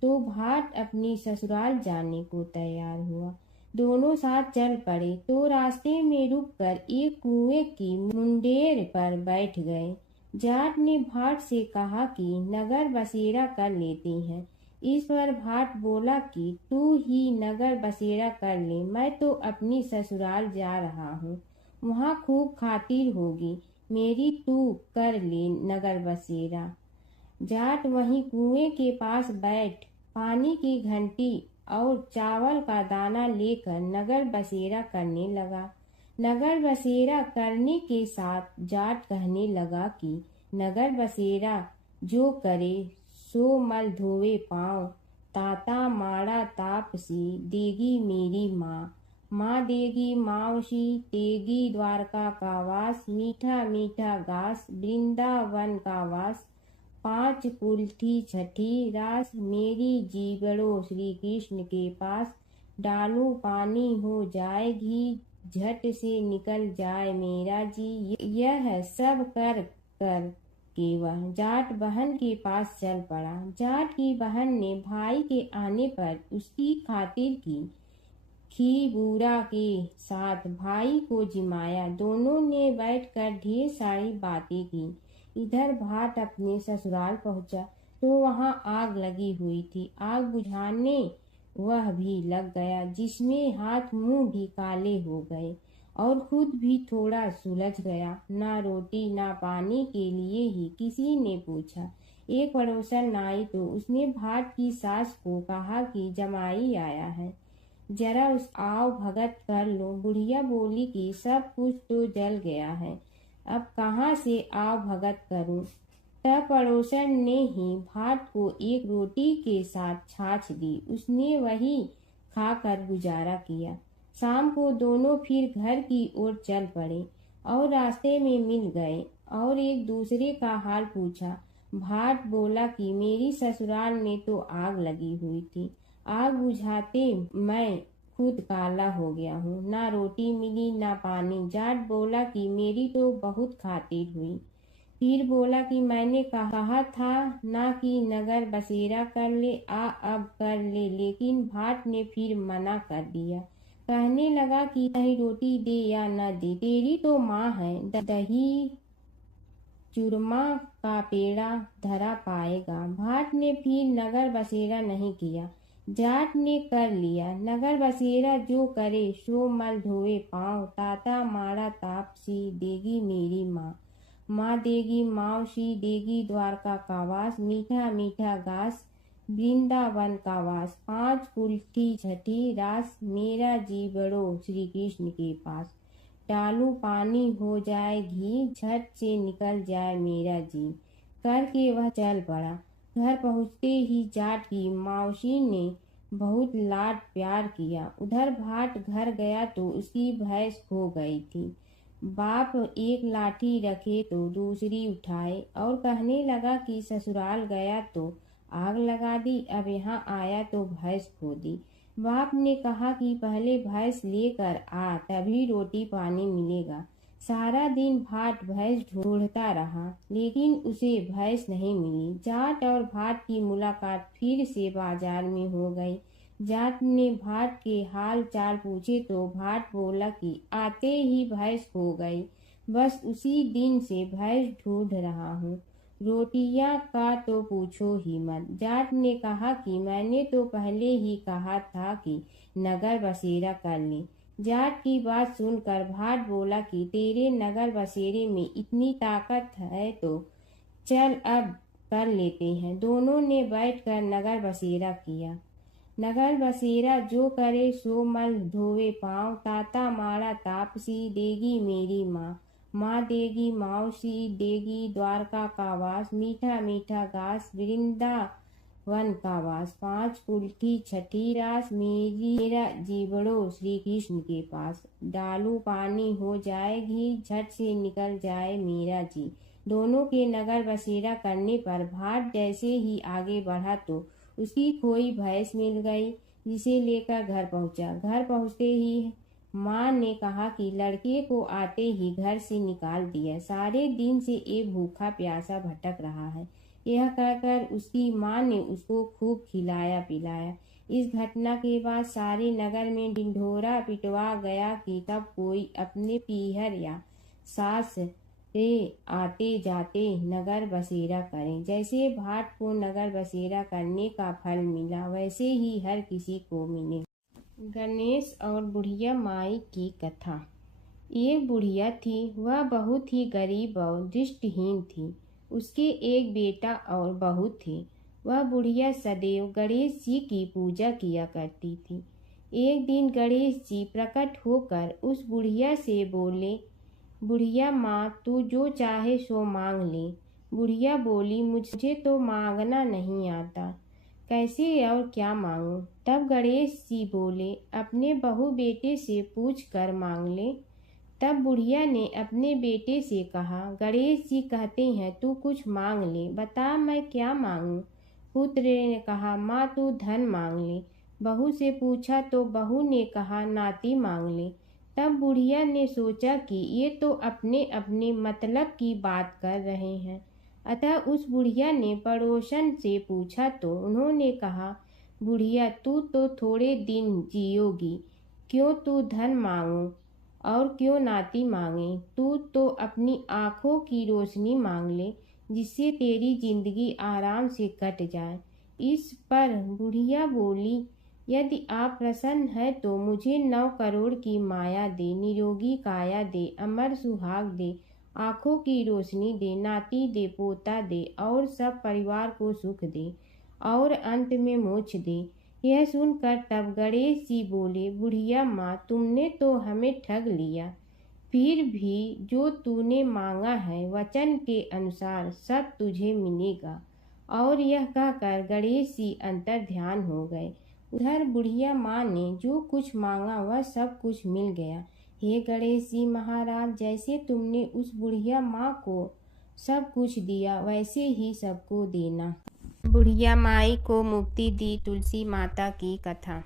तो भाट अपनी ससुराल जाने को तैयार हुआ। दोनों साथ चल पड़े तो रास्ते में रुककर एक कुएं की मुंडेर पर बैठ गए। जाट ने भाट से कहा कि नगर बसेरा कर लेते हैं। इस पर भाट बोला कि तू ही नगर बसेरा कर ले, मैं तो अपनी ससुराल जा रहा हूँ, वहाँ खूब खातिर होगी मेरी, तू कर ले नगर बसेरा। जाट वहीं कुएं के पास बैठ पानी की घंटी और चावल का दाना लेकर नगर बसेरा करने लगा। नगर बसेरा करने के साथ जाट कहने लगा कि नगर बसेरा जो करे सो मल धोवे पाँव, ताता माड़ा तापसी देगी मेरी माँ, माँ देगी मावशी तेगी द्वारका का वास, मीठा मीठा घास वृंदावन का वास, 5 कुल्थी छठी रास, मेरी जीवड़ो श्री कृष्ण के पास, डालू पानी हो जाए घी, झट से निकल जाए मेरा जी। यह सब कर कर के वह जाट बहन के पास चल पड़ा। जाट की बहन ने भाई के आने पर उसकी खातिर की खी बूरा के साथ भाई को जिमाया। दोनों ने बैठकर ढेर सारी बातें की। इधर भाट अपने ससुराल पहुंचा तो वहां आग लगी हुई थी। आग बुझाने वह भी लग गया, जिसमें हाथ मुंह भी काले हो गए और खुद भी थोड़ा सुलझ गया। ना रोटी ना पानी के लिए ही किसी ने पूछा। एक पड़ोसन आई तो उसने भाट की सास को कहा कि जमाई आया है, जरा उस आओ भगत कर लो। बुढ़िया बोली कि सब कुछ तो जल गया है, अब कहाँ से आओ भगत करूं। तब पड़ोसन ने ही भाट को एक रोटी के साथ छाछ दी। उसने वही खाकर गुजारा किया। शाम को दोनों फिर घर की ओर चल पड़े और रास्ते में मिल गए और एक दूसरे का हाल पूछा। भाट बोला कि मेरी ससुराल में तो आग लगी हुई थी, आग बुझाते मैं खुद काला हो गया हूँ। ना रोटी मिली ना पानी। जाट बोला कि मेरी तो बहुत खातिर हुई। फिर बोला कि मैंने कहा था ना कि नगर बसेरा कर ले, अब कर ले, लेकिन भाट ने फिर मना कर दिया। कहने लगा कि चाहे रोटी दे या न दे, तेरी तो माँ है, दही चूरमा का पेड़ा धरा पाएगा। भाट ने फिर नगर बसेरा नहीं किया, जाट ने कर लिया। नगर बसेरा जो करे सो मल धोए पाँव, ताता मारा तापसी देगी मेरी माँ। माँ देगी मावशी देगी द्वारका का वास, मीठा मीठा घास वृंदावन का वास। 5 कुल्ठी छठी रास, मेरा जी बड़ो श्री कृष्ण के पास। डालू पानी हो जाए घी, झट से निकल जाए मेरा जी। करके वह चल पड़ा। घर पहुँचते ही जाट की मौसी ने बहुत लाड प्यार किया। उधर भाट घर गया तो उसकी भैंस खो गई थी। बाप एक लाठी रखे तो दूसरी उठाए और कहने लगा कि ससुराल गया तो आग लगा दी, अब यहाँ आया तो भैंस खो दी। बाप ने कहा कि पहले भैंस लेकर आ, तभी रोटी पानी मिलेगा। सारा दिन भाट भैंस ढूंढता रहा, लेकिन उसे भैंस नहीं मिली। जाट और भाट की मुलाकात फिर से बाजार में हो गई। जाट ने भाट के हाल चाल पूछे तो भाट बोला कि आते ही भैंस खो गई, बस उसी दिन से भैंस ढूंढ रहा हूँ। रोटियां का तो पूछो ही मत। जाट ने कहा कि मैंने तो पहले ही कहा था कि नगर बसेरा कर ले। जाट की बात सुनकर भाट बोला कि तेरे नगर बसेरे में इतनी ताकत है तो चल अब कर लेते हैं। दोनों ने बैठकर नगर बसेरा किया। नगर बसेरा जो करे सो मल धोवे पाँव, ताता मारा तापसी देगी मेरी माँ। माँ देगी मौसी देगी द्वारका का वास, मीठा मीठा घास वृंदावन का वास। 5 कुल्ठी छठी रास, मेरा जीवड़ो श्री कृष्ण के पास। डालू पानी हो जाए घी, झट से निकल जाए मेरा जी। दोनों के नगर बसेरा करने पर भाट जैसे ही आगे बढ़ा तो उसकी खोई भैंस मिल गई, जिसे लेकर घर पहुंचा। घर पहुंचते ही माँ ने कहा कि लड़के को आते ही घर से निकाल दिया, सारे दिन से ये भूखा प्यासा भटक रहा है। यह कहकर उसकी माँ ने उसको खूब खिलाया पिलाया। इस घटना के बाद सारे नगर में ढिंढोरा पिटवा गया कि तब कोई अपने पीहर या सास से आते जाते नगर बसेरा करें। जैसे भाट को नगर बसेरा करने का फल मिला, वैसे ही हर किसी को मिले। गणेश और बुढ़िया माई की कथा। एक बुढ़िया थी, वह बहुत ही गरीब और दृष्टिहीन थी। उसके एक बेटा और बहू थे। वह बुढ़िया सदैव गणेश जी की पूजा किया करती थी। एक दिन गणेश जी प्रकट होकर उस बुढ़िया से बोले, बुढ़िया माँ तू जो चाहे सो मांग ले। बुढ़िया बोली, मुझे तो मांगना नहीं आता, कैसे और क्या मांगूं। तब गणेश जी बोले, अपने बहू बेटे से पूछ कर मांग ले। तब बुढ़िया ने अपने बेटे से कहा, गणेश जी कहते हैं तू कुछ मांग ले, बता मैं क्या मांगूं। पुत्र ने कहा, माँ तू धन मांग ले। बहू से पूछा तो बहू ने कहा, नाती मांग ले। तब बुढ़िया ने सोचा कि ये तो अपने अपने मतलब की बात कर रहे हैं, अतः उस बुढ़िया ने पड़ोसन से पूछा तो उन्होंने कहा, बुढ़िया तू तो थोड़े दिन जियोगी, क्यों तू धन मांगो और क्यों नाती मांगे। तू तो अपनी आँखों की रोशनी मांग ले, जिससे तेरी जिंदगी आराम से कट जाए। इस पर बुढ़िया बोली, यदि आप प्रसन्न है तो मुझे 9 करोड़ की माया दे, निरोगी काया दे, अमर सुहाग दे, आँखों की रोशनी दे, नाती दे, पोता दे और सब परिवार को सुख दे और अंत में मोक्ष दे। यह सुनकर तब गणेश जी बोले, बुढ़िया माँ तुमने तो हमें ठग लिया, फिर भी जो तूने मांगा है वचन के अनुसार सब तुझे मिलेगा। और यह कहकर गणेश जी अंतर ध्यान हो गए। उधर बुढ़िया माँ ने जो कुछ मांगा वह सब कुछ मिल गया। हे गणेश जी महाराज, जैसे तुमने उस बुढ़िया माँ को सब कुछ दिया वैसे ही सबको देना। बुढ़िया माई को मुक्ति दी। तुलसी माता की कथा।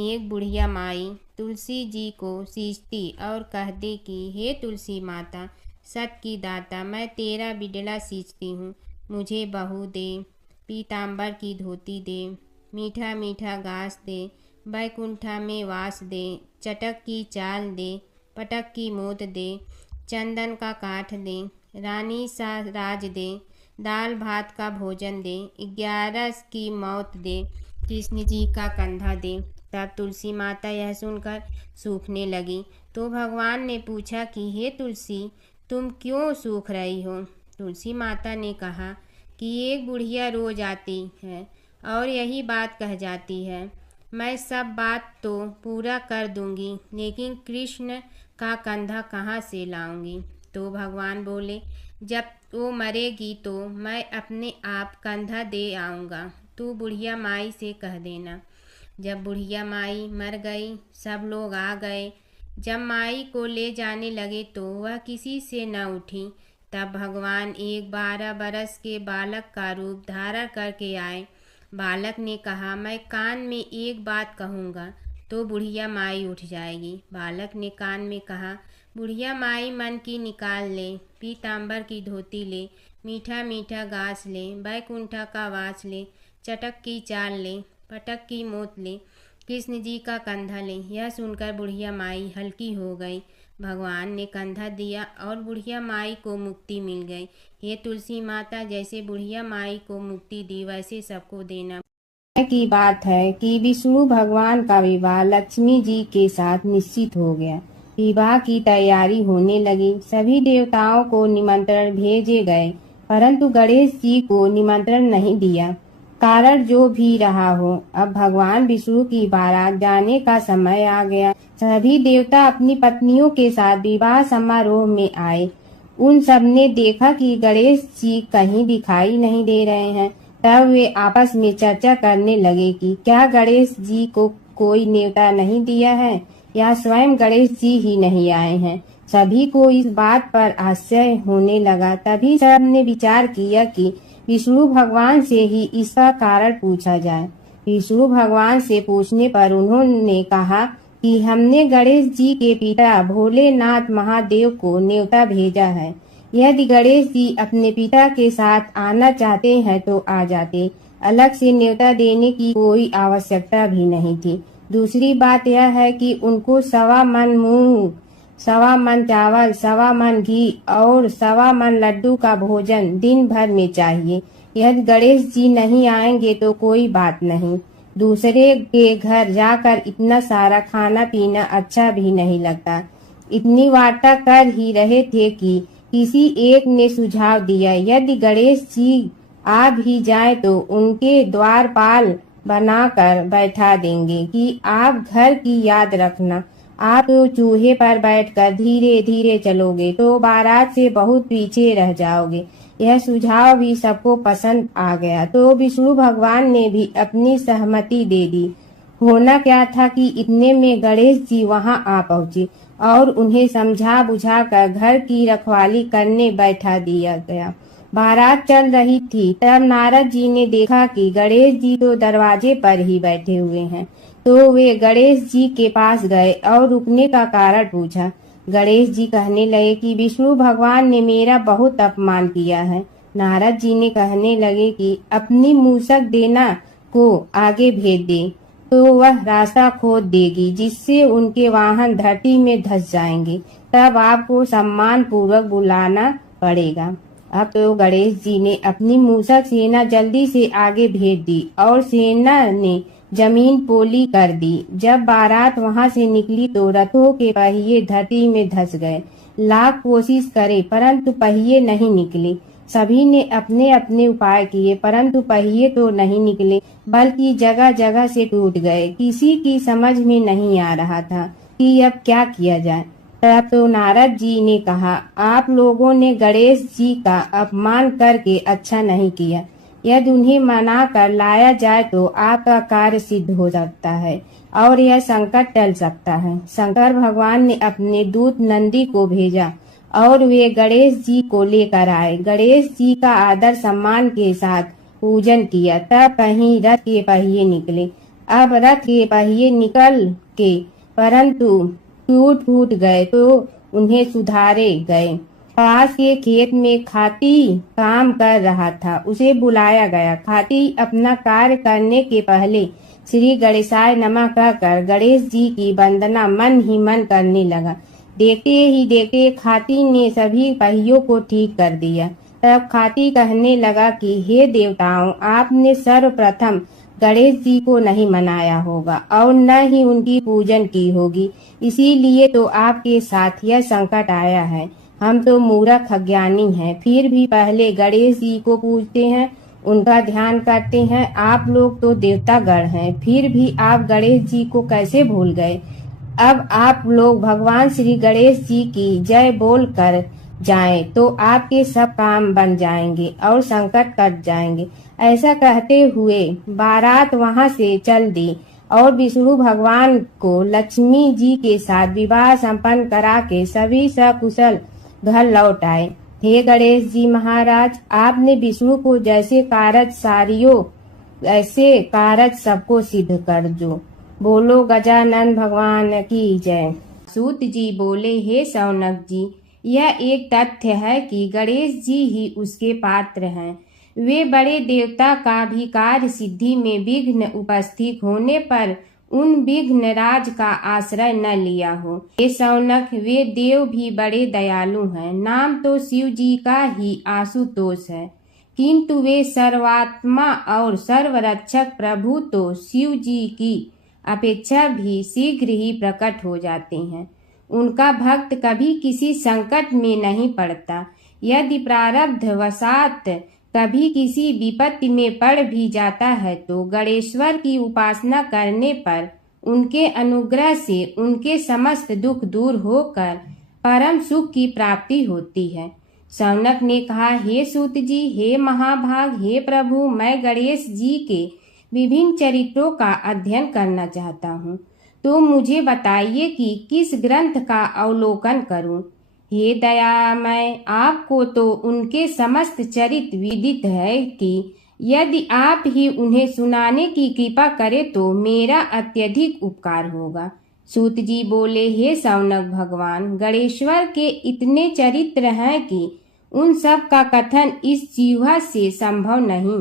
एक बुढ़िया माई तुलसी जी को सींचती और कहती कि हे तुलसी माता, सत की दाता, मैं तेरा बिडला सींचती हूँ, मुझे बहू दे, पीताम्बर की धोती दे, मीठा मीठा घास दे, बैकुंठा में वास दे, चटक की चाल दे, पटक की मोत दे, चंदन का काठ दे, रानी सा राज दे, दाल भात का भोजन दे, 11 की मौत दे, कृष्ण जी का कंधा दे। तब तुलसी माता यह सुनकर सूखने लगी। तो भगवान ने पूछा कि हे तुलसी, तुम क्यों सूख रही हो? तुलसी माता ने कहा कि एक बुढ़िया रोज आती है और यही बात कह जाती है, मैं सब बात तो पूरा कर दूंगी, लेकिन कृष्ण का कंधा कहाँ से लाऊंगी? तो भगवान बोले, जब वो मरेगी तो मैं अपने आप कंधा दे आऊँगा, तू बुढ़िया माई से कह देना। जब बुढ़िया माई मर गई, सब लोग आ गए। जब माई को ले जाने लगे तो वह किसी से न उठी। तब भगवान एक 12 बरस के बालक का रूप धारण करके आए। बालक ने कहा, मैं कान में एक बात कहूँगा तो बुढ़िया माई उठ जाएगी। बालक ने कान में कहा, बुढ़िया माई मन की निकाल ले, पीताम्बर की धोती ले, मीठा मीठा घास ले, बैकुंठा का वास ले, चटक की चाल ले, पटक की मोत ले, कृष्ण जी का कंधा ले। यह सुनकर बुढ़िया माई हल्की हो गई। भगवान ने कंधा दिया और बुढ़िया माई को मुक्ति मिल गई। हे तुलसी माता, जैसे बुढ़िया माई को मुक्ति दी वैसे सबको देना। की बात है कि विष्णु भगवान का विवाह लक्ष्मी जी के साथ निश्चित हो गया। विवाह की तैयारी होने लगी। सभी देवताओं को निमंत्रण भेजे गए, परंतु गणेश जी को निमंत्रण नहीं दिया। कारण जो भी रहा हो, अब भगवान विष्णु की बारात जाने का समय आ गया। सभी देवता अपनी पत्नियों के साथ विवाह समारोह में आए। उन सब ने देखा कि गणेश जी कहीं दिखाई नहीं दे रहे हैं। तब वे आपस में चर्चा करने लगे कि क्या गणेश जी को कोई न्योता नहीं दिया है या स्वयं गणेश जी ही नहीं आए हैं। सभी को इस बात पर आश्चर्य होने लगा। तभी सब ने विचार किया कि विष्णु भगवान से ही इसका कारण पूछा जाए। विष्णु भगवान से पूछने पर उन्होंने कहा कि हमने गणेश जी के पिता भोलेनाथ महादेव को न्योता भेजा है। यदि गणेश जी अपने पिता के साथ आना चाहते हैं तो आ जाते, अलग से न्योता देने की कोई आवश्यकता भी नहीं थी। दूसरी बात यह है कि उनको 1.25 मन मूंग, 1.25 मन चावल, 1.25 मन घी और 1.25 मन लड्डू का भोजन दिन भर में चाहिए। यदि गणेश जी नहीं आएंगे तो कोई बात नहीं, दूसरे के घर जाकर इतना सारा खाना पीना अच्छा भी नहीं लगता। इतनी वार्ता कर ही रहे थे कि किसी एक ने सुझाव दिया, यदि गणेश जी आ भी जाए तो उनके द्वारपाल बनाकर बैठा देंगे कि आप घर की याद रखना। आप तो चूहे पर बैठकर धीरे धीरे चलोगे तो बारात से बहुत पीछे रह जाओगे। यह सुझाव भी सबको पसंद आ गया तो विष्णु भगवान ने भी अपनी सहमति दे दी। होना क्या था कि इतने में गणेश जी वहां आ पहुंचे और उन्हें समझा बुझा कर घर की रखवाली करने बैठा दिया गया। बारात चल रही थी, तब नारद जी ने देखा कि गणेश जी तो दरवाजे पर ही बैठे हुए हैं। तो वे गणेश जी के पास गए और रुकने का कारण पूछा। गणेश जी कहने लगे कि विष्णु भगवान ने मेरा बहुत अपमान किया है। नारद जी ने कहने लगे कि अपनी मूसक देना को आगे भेज दे तो वह रास्ता खोद देगी, जिससे उनके वाहन धरती में धंस जाएंगे। तब आपको सम्मान पूर्वक बुलाना पड़ेगा। अब तो गणेश जी ने अपनी मूसक सेना जल्दी से आगे भेज दी और सेना ने जमीन पोली कर दी। जब बारात वहां से निकली तो रथों के पहिए धरती में धंस गए। लाख कोशिश करे परंतु पहिए नहीं निकले। सभी ने अपने अपने उपाय किए परंतु पहिए तो नहीं निकले, बल्कि जगह जगह से टूट गए। किसी की समझ में नहीं आ रहा था कि अब क्या किया जाए। तब तो नारद जी ने कहा, आप लोगों ने गणेश जी का अपमान करके अच्छा नहीं किया। यदि उन्हें मना कर लाया जाए तो आपका कार्य सिद्ध हो सकता है और यह संकट टल सकता है। शंकर भगवान ने अपने दूत नंदी को भेजा और वे गणेश जी को लेकर आए। गणेश जी का आदर सम्मान के साथ पूजन किया। तब कहीं रथ के पहिए निकले। अब रथ के पहिए निकल के परंतु टूट फूट गए तो उन्हें सुधारे गए। पास के खेत में खाती काम कर रहा था, उसे बुलाया गया। खाती अपना कार्य करने के पहले श्री गणेशाय नमः कहकर गणेश जी की वंदना मन ही मन करने लगा। देखते ही देखते खाती ने सभी पहियों को ठीक कर दिया। तब खाती कहने लगा कि हे देवताओं, आपने सर्वप्रथम गणेश जी को नहीं मनाया होगा और न ही उनकी पूजन की होगी, इसीलिए तो आपके साथ यह संकट आया है। हम तो मूर्ख अज्ञानी हैं, फिर भी पहले गणेश जी को पूजते हैं, उनका ध्यान करते हैं। आप लोग तो देवतागण हैं, फिर भी आप गणेश जी को कैसे भूल गए? अब आप लोग भगवान श्री गणेश जी की जय बोल कर जाएं तो आपके सब काम बन जाएंगे और संकट कट जाएंगे। ऐसा कहते हुए बारात वहां से चल दी और विष्णु भगवान को लक्ष्मी जी के साथ विवाह संपन्न करा के सभी सकुशल घर लौट आए। हे गणेश जी महाराज, आपने विष्णु को जैसे कारज सारियो ऐसे कारज सबको सिद्ध कर जो। बोलो गजानन भगवान की जय। सूत जी बोले, हे शौनक जी, यह एक तथ्य है कि गणेश जी ही उसके पात्र हैं। वे बड़े देवता का भी कार्य सिद्धि में विघ्न उपस्थित होने पर उन विघ्न राज का आश्रय न लिया हो। हे शौनक, वे देव भी बड़े दयालु हैं। नाम तो शिव जी का ही आशुतोष है, किंतु वे सर्वात्मा और सर्वरक्षक प्रभु तो शिव जी की अपेक्षा भी शीघ्र ही प्रकट हो जाते हैं। उनका भक्त कभी किसी संकट में नहीं पड़ता। यदि प्रारब्ध वशात कभी किसी विपत्ति में पड़ भी जाता है तो गणेश्वर की उपासना करने पर उनके अनुग्रह से उनके समस्त दुख दूर होकर परम सुख की प्राप्ति होती है। शौनक ने कहा, हे सूत जी, हे महाभाग, हे प्रभु, मैं गणेश जी के विभिन्न चरित्रों का अध्ययन करना चाहता हूँ, तो मुझे बताइए कि किस ग्रंथ का अवलोकन करूं। हे दयामय, आपको तो उनके समस्त चरित्र विदित है कि यदि आप ही उन्हें सुनाने की कृपा करें तो मेरा अत्यधिक उपकार होगा। सूत जी बोले, हे शौनक भगवान, गणेश्वर के इतने चरित्र हैं कि उन सब का कथन इस जीवा से संभव नहीं,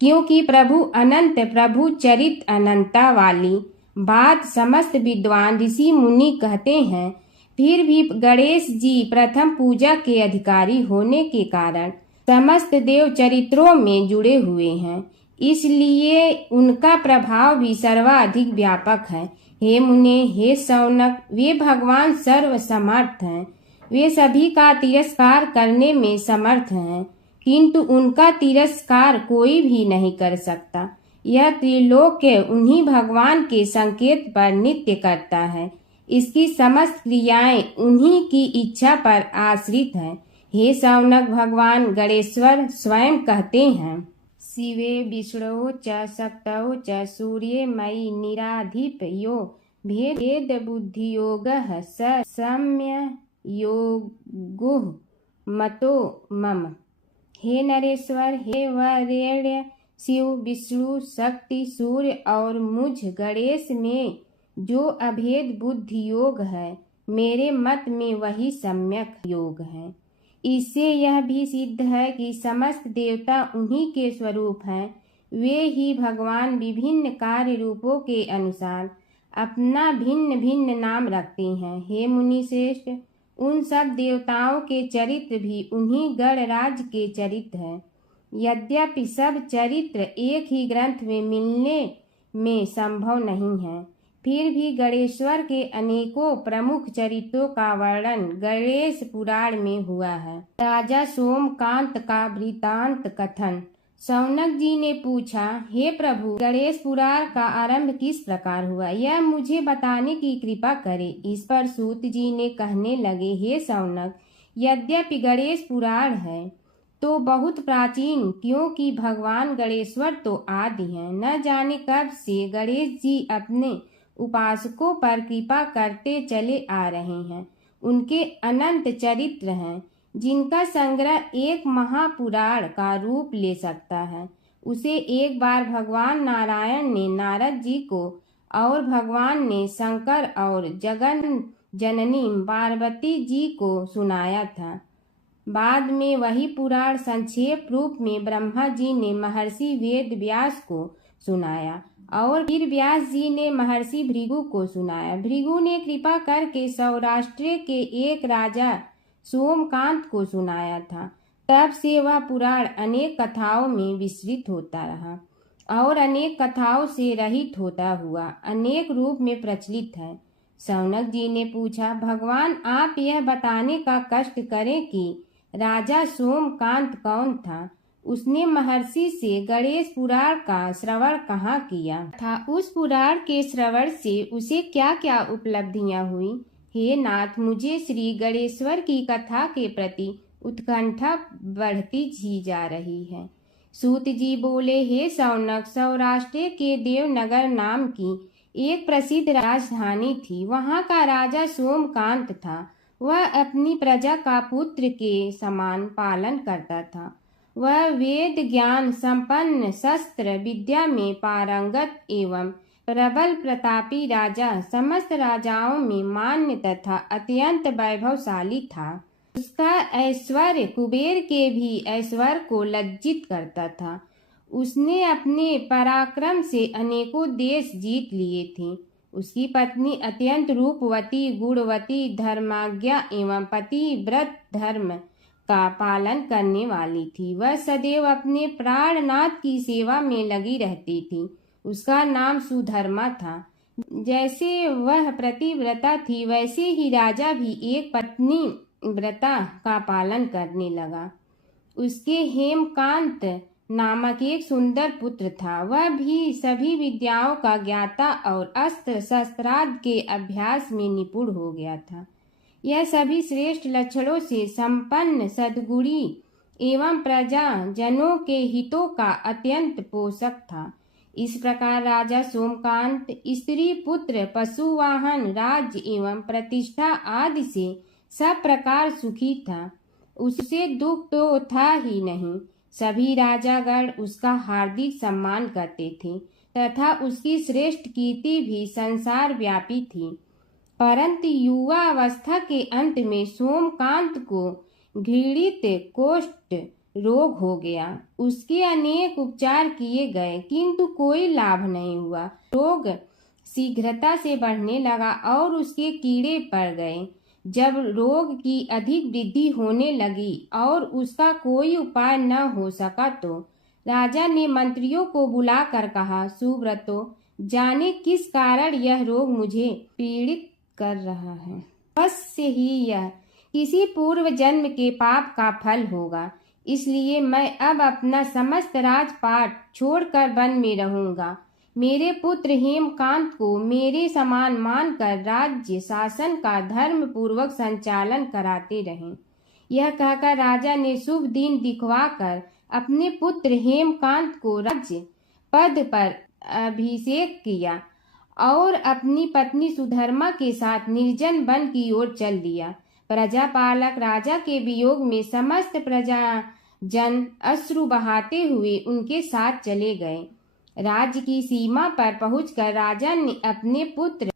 क्योंकि प्रभु अनंत, प्रभु चरित्र अनंता वाली बात समस्त विद्वान ऋषि मुनि कहते हैं। फिर भी गणेश जी प्रथम पूजा के अधिकारी होने के कारण समस्त देव चरित्रों में जुड़े हुए हैं, इसलिए उनका प्रभाव भी सर्वाधिक व्यापक है। हे मुने, हे शौनक, वे भगवान सर्व समर्थ हैं। वे सभी का तिरस्कार करने में समर्थ हैं, किंतु उनका तिरस्कार कोई भी नहीं कर सकता। यह त्रिलोक्य उन्हीं भगवान के संकेत पर नित्य करता है। इसकी समस्त क्रियाएं उन्हीं की इच्छा पर आश्रित हैं। हे शौनक भगवान गणेश्वर स्वयं कहते हैं, शिवे विष्णु च शक्तौ च सूर्ये मयि निराधिप यो भेद बुद्धि योग स सम्य योगो मतो मम। हे नरेश्वर, हे वरेण्य, शिव, विष्णु, शक्ति, सूर्य और मुझ गणेश में जो अभेद बुद्धि योग है, मेरे मत में वही सम्यक योग है। इससे यह भी सिद्ध है कि समस्त देवता उन्हीं के स्वरूप हैं। वे ही भगवान विभिन्न कार्य रूपों के अनुसार अपना भिन्न भिन्न नाम रखते हैं। हे मुनि श्रेष्ठ, उन सब देवताओं के चरित्र भी उन्हीं गणराज के चरित्र हैं। यद्यपि सब चरित्र एक ही ग्रंथ में मिलने में संभव नहीं है, फिर भी गणेश्वर के अनेकों प्रमुख चरित्रों का वर्णन गणेश पुराण में हुआ है। राजा सोमकांत का वृतांत कथन। शौनक जी ने पूछा, हे प्रभु, गणेश पुराण का आरंभ किस प्रकार हुआ, यह मुझे बताने की कृपा करें। इस पर सूत जी ने कहने लगे, हे शौनक, यद्यपि गणेश पुराण है तो बहुत प्राचीन, क्योंकि भगवान गणेश्वर तो आदि हैं। न जाने कब से गणेश जी अपने उपासकों पर कृपा करते चले आ रहे हैं। उनके अनंत चरित्र हैं, जिनका संग्रह एक महापुराण का रूप ले सकता है। उसे एक बार भगवान नारायण ने नारद जी को और भगवान ने शंकर और जगन जननी पार्वती जी को सुनाया था। बाद में वही पुराण संक्षेप रूप में ब्रह्मा जी ने महर्षि वेद व्यास को सुनाया और फिर व्यास जी ने महर्षि भृगु को सुनाया। भृगु ने कृपा करके सौराष्ट्र के एक राजा सोमकांत को सुनाया था। तब से वह पुराण अनेक कथाओं में विस्तृत होता रहा और अनेक कथाओं से रहित होता हुआ अनेक रूप में प्रचलित है। शौनक जी ने पूछा, भगवान आप यह बताने का कष्ट करें कि राजा सोमकांत कौन था। उसने महर्षि से गणेश पुराण का श्रवण कहाँ किया था, उस पुराण के श्रवण से उसे क्या क्या उपलब्धियां हुई। हे नाथ, मुझे श्री गणेश्वर की कथा के प्रति उत्कंठा बढ़ती ही जा रही है। सूत जी बोले, हे शौनक, सौराष्ट्र के देवनगर नाम की एक प्रसिद्ध राजधानी थी। वहाँ का राजा सोमकांत था। वह अपनी प्रजा का पुत्र के समान पालन करता था। वह वेद ज्ञान संपन्न, शस्त्र विद्या में पारंगत एवं प्रबल प्रतापी राजा, समस्त राजाओं में मान्य तथा अत्यंत वैभवशाली था। उसका ऐश्वर्य कुबेर के भी ऐश्वर्य को लज्जित करता था। उसने अपने पराक्रम से अनेकों देश जीत लिए थे। उसकी पत्नी अत्यंत रूपवती, गुणवती, धर्माज्ञा एवं पतिव्रत धर्म का पालन करने वाली थी। वह सदैव अपने प्राणनाथ की सेवा में लगी रहती थी। उसका नाम सुधर्मा था। जैसे वह प्रतिव्रता थी, वैसे ही राजा भी एक पत्नी व्रता का पालन करने लगा। उसके हेमकांत नामक एक सुंदर पुत्र था। वह भी सभी विद्याओं का ज्ञाता और अस्त्र शस्त्रादि के अभ्यास में निपुण हो गया था। यह सभी श्रेष्ठ लक्षणों से संपन्न, सद्गुणी एवं प्रजा जनों के हितों का अत्यंत पोषक था। इस प्रकार राजा सोमकांत स्त्री, पुत्र, पशु, वाहन, राज्य एवं प्रतिष्ठा आदि से सब प्रकार सुखी था। उससे दुख तो था ही नहीं। सभी राजागण उसका हार्दिक सम्मान करते थे तथा उसकी श्रेष्ठ कीर्ति भी संसार व्यापी थी। परंतु युवा अवस्था के अंत में सोमकांत को घृणित कोष्ठ रोग हो गया। उसके अनेक उपचार किए गए किंतु कोई लाभ नहीं हुआ। रोग शीघ्रता से बढ़ने लगा और उसके कीड़े पड़ गए। जब रोग की अधिक वृद्धि होने लगी और उसका कोई उपाय न हो सका तो राजा ने मंत्रियों को बुलाकर कहा, सुव्रतो, जाने किस कारण यह रोग मुझे पीड़ित कर रहा है। अवश्य ही यह किसी पूर्व जन्म के पाप का फल होगा। इसलिए मैं अब अपना समस्त राजपाट छोड़कर वन में रहूंगा। मेरे पुत्र हेमकांत को मेरे समान मानकर राज्य शासन का धर्म पूर्वक संचालन कराते रहें। यह कहकर राजा ने शुभ दिन दिखवाकर अपने पुत्र हेमकांत को राज्य पद पर अभिषेक किया और अपनी पत्नी सुधर्मा के साथ निर्जन वन की ओर चल दिया। प्रजापालक राजा के वियोग में समस्त प्रजा जन अश्रु बहाते हुए उनके साथ चले गए। राज्य की सीमा पर पहुंचकर राजा ने अपने पुत्र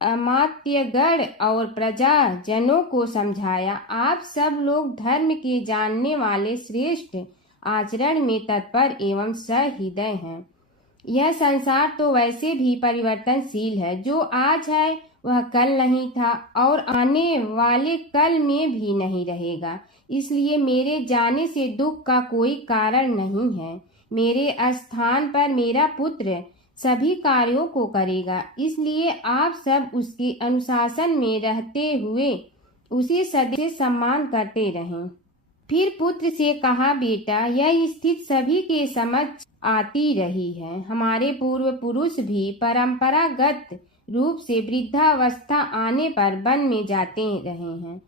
अमात्यगण और प्रजा जनों को समझाया, आप सब लोग धर्म के जानने वाले, श्रेष्ठ आचरण में तत्पर एवं सहृदय हैं। यह संसार तो वैसे भी परिवर्तनशील है। जो आज है वह कल नहीं था और आने वाले कल में भी नहीं रहेगा। इसलिए मेरे जाने से दुख का कोई कारण नहीं है। मेरे स्थान पर मेरा पुत्र सभी कार्यों को करेगा। इसलिए आप सब उसके अनुशासन में रहते हुए उसे सदैव सम्मान करते रहें। फिर पुत्र से कहा, बेटा, यह स्थिति सभी के समझ आती रही है। हमारे पूर्व पुरुष भी परंपरागत रूप से वृद्धावस्था आने पर वन में जाते रहे हैं।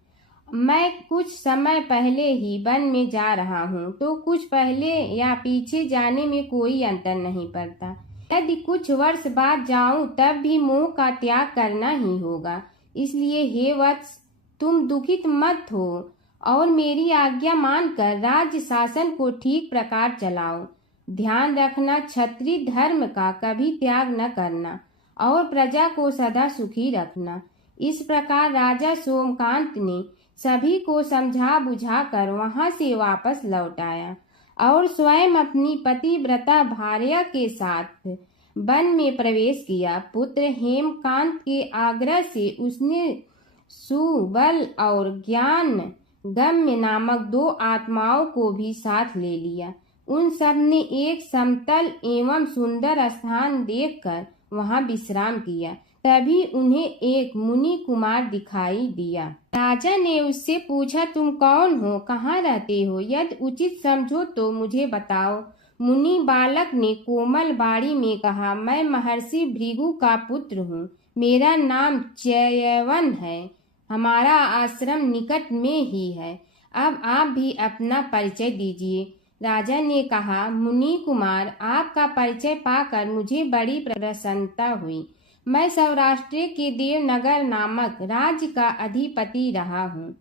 मैं कुछ समय पहले ही वन में जा रहा हूँ, तो कुछ पहले या पीछे जाने में कोई अंतर नहीं पड़ता। यदि कुछ वर्ष बाद जाऊं तब भी मोह का त्याग करना ही होगा। इसलिए हे वत्स, तुम दुखित मत हो और मेरी आज्ञा मानकर राज्य शासन को ठीक प्रकार चलाओ। ध्यान रखना, क्षत्रिय धर्म का कभी त्याग न करना और प्रजा को सदा सुखी रखना। इस प्रकार राजा सोमकांत ने सभी को समझा बुझाकर वहां से वापस लौट आया और स्वयं अपनी पतिव्रता भार्या के साथ वन में प्रवेश किया। पुत्र हेमकांत के आग्रह से उसने सुबल और ज्ञान गम्य नामक 2 आत्माओं को भी साथ ले लिया। उन सब ने एक समतल एवं सुंदर स्थान देखकर वहां विश्राम किया। तभी उन्हें एक मुनि कुमार दिखाई दिया। राजा ने उससे पूछा, तुम कौन हो, कहाँ रहते हो? यदि उचित समझो तो मुझे बताओ। मुनि बालक ने कोमल बाड़ी में कहा, मैं महर्षि भृगु का पुत्र हूँ। मेरा नाम च्यवन है। हमारा आश्रम निकट में ही है। अब आप भी अपना परिचय दीजिए। राजा ने कहा, मुनि कुमार, आपका परिचय पाकर मुझे बड़ी प्रसन्नता हुई। मैं सौराष्ट्र के देवनगर नामक राज्य का अधिपति रहा हूँ।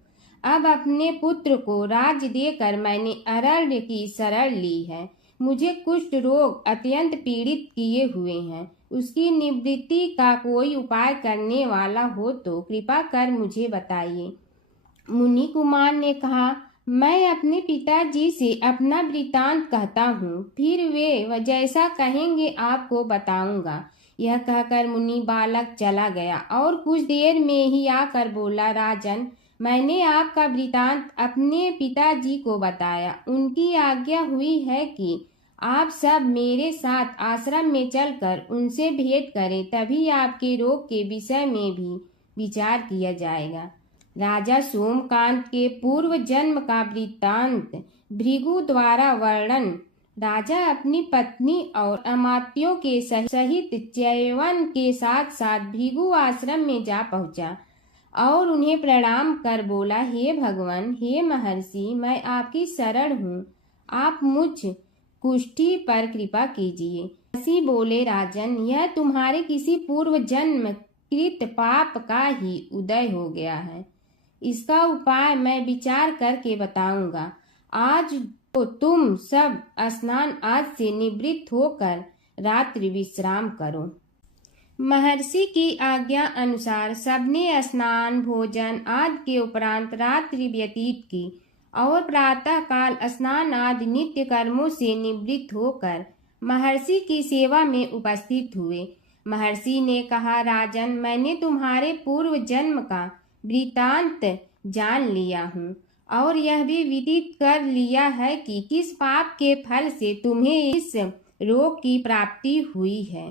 अब अपने पुत्र को राज्य देकर मैंने अरण्य की शरण ली है। मुझे कुष्ठ रोग अत्यंत पीड़ित किए हुए हैं। उसकी निवृत्ति का कोई उपाय करने वाला हो तो कृपा कर मुझे बताइए। मुनि कुमार ने कहा, मैं अपने पिताजी से अपना वृतांत कहता हूँ, फिर वे जैसा कहेंगे आपको बताऊंगा। यह कहकर मुनि बालक चला गया और कुछ देर में ही आकर बोला, राजन, मैंने आपका वृतांत अपने पिताजी को बताया। उनकी आज्ञा हुई है कि आप सब मेरे साथ आश्रम में चलकर उनसे भेंट करें, तभी आपके रोग के विषय में भी विचार किया जाएगा। राजा सोमकांत के पूर्व जन्म का वृत्तांत भृगु द्वारा वर्णन। राजा अपनी पत्नी और अमात्यों के सहित च्यवन के साथ साथ भृगु आश्रम में जा पहुंचा और उन्हें प्रणाम कर बोला, हे भगवान, हे महर्षि, मैं आपकी शरण हूँ। आप मुझ कुष्ठी पर कृपा कीजिए। महर्षि बोले, राजन, यह तुम्हारे किसी पूर्व जन्म कृत पाप का ही उदय हो गया है। इसका उपाय मैं विचार करके बताऊंगा। आज तो तुम सब स्नान आज से निवृत्त होकर रात्रि विश्राम करो। महर्षि की आज्ञा अनुसार सबने स्नान भोजन आदि के उपरांत रात्रि व्यतीत की और प्रातः काल स्नान आदि नित्य कर्मों से निवृत्त होकर महर्षि की सेवा में उपस्थित हुए। महर्षि ने कहा, राजन, मैंने तुम्हारे पूर्व जन्म का वृतांत जान लिया हूँ और यह भी विदित कर लिया है कि किस पाप के फल से तुम्हें इस रोग की प्राप्ति हुई है।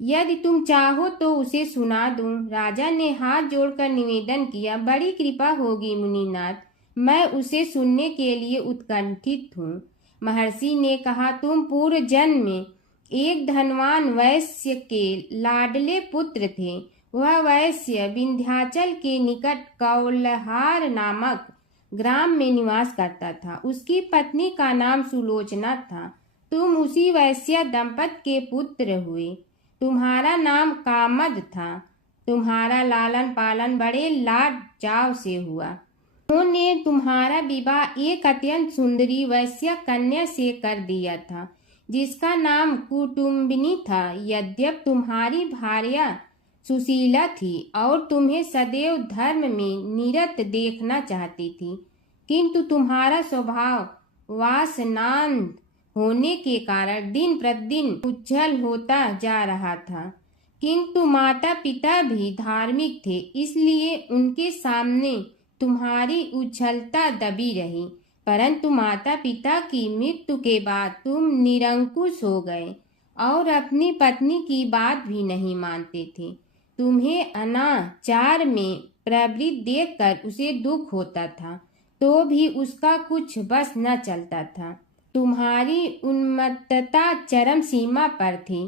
यदि तुम चाहो तो उसे सुना दूं। राजा ने हाथ जोड़कर निवेदन किया, बड़ी कृपा होगी मुनिनाथ, मैं उसे सुनने के लिए उत्कंठित हूँ। महर्षि ने कहा, तुम पूर्व जन्म में एक धनवान वैश्य के लाडले पुत्र थे। वह वैश्य विंध्याचल के निकट कौलहार नामक ग्राम में निवास करता था। उसकी पत्नी का नाम सुलोचना था। तुम उसी वैश्य दंपत के पुत्र हुए। तुम्हारा नाम कामद था। तुम्हारा लालन पालन बड़े लाड चाव से हुआ। उन्होंने तुम्हारा विवाह एक अत्यंत सुंदरी वैश्य कन्या से कर दिया था, जिसका नाम कुटुम्बिनी था। यद्यप तुम्हारी भार्या सुशीला थी और तुम्हें सदैव धर्म में निरत देखना चाहती थी, किंतु तुम्हारा स्वभाव वासनांध होने के कारण दिन प्रतिदिन उज्जवल होता जा रहा था। किंतु माता पिता भी धार्मिक थे, इसलिए उनके सामने तुम्हारी उज्ज्वलता दबी रही। परंतु माता पिता की मृत्यु के बाद तुम निरंकुश हो गए और अपनी पत्नी की बात भी नहीं मानते थे। तुम्हें अनाचार में प्रवृत्त देखकर उसे दुख होता था, तो भी उसका कुछ बस न चलता था। तुम्हारी उन्मत्तता चरम सीमा पर थी।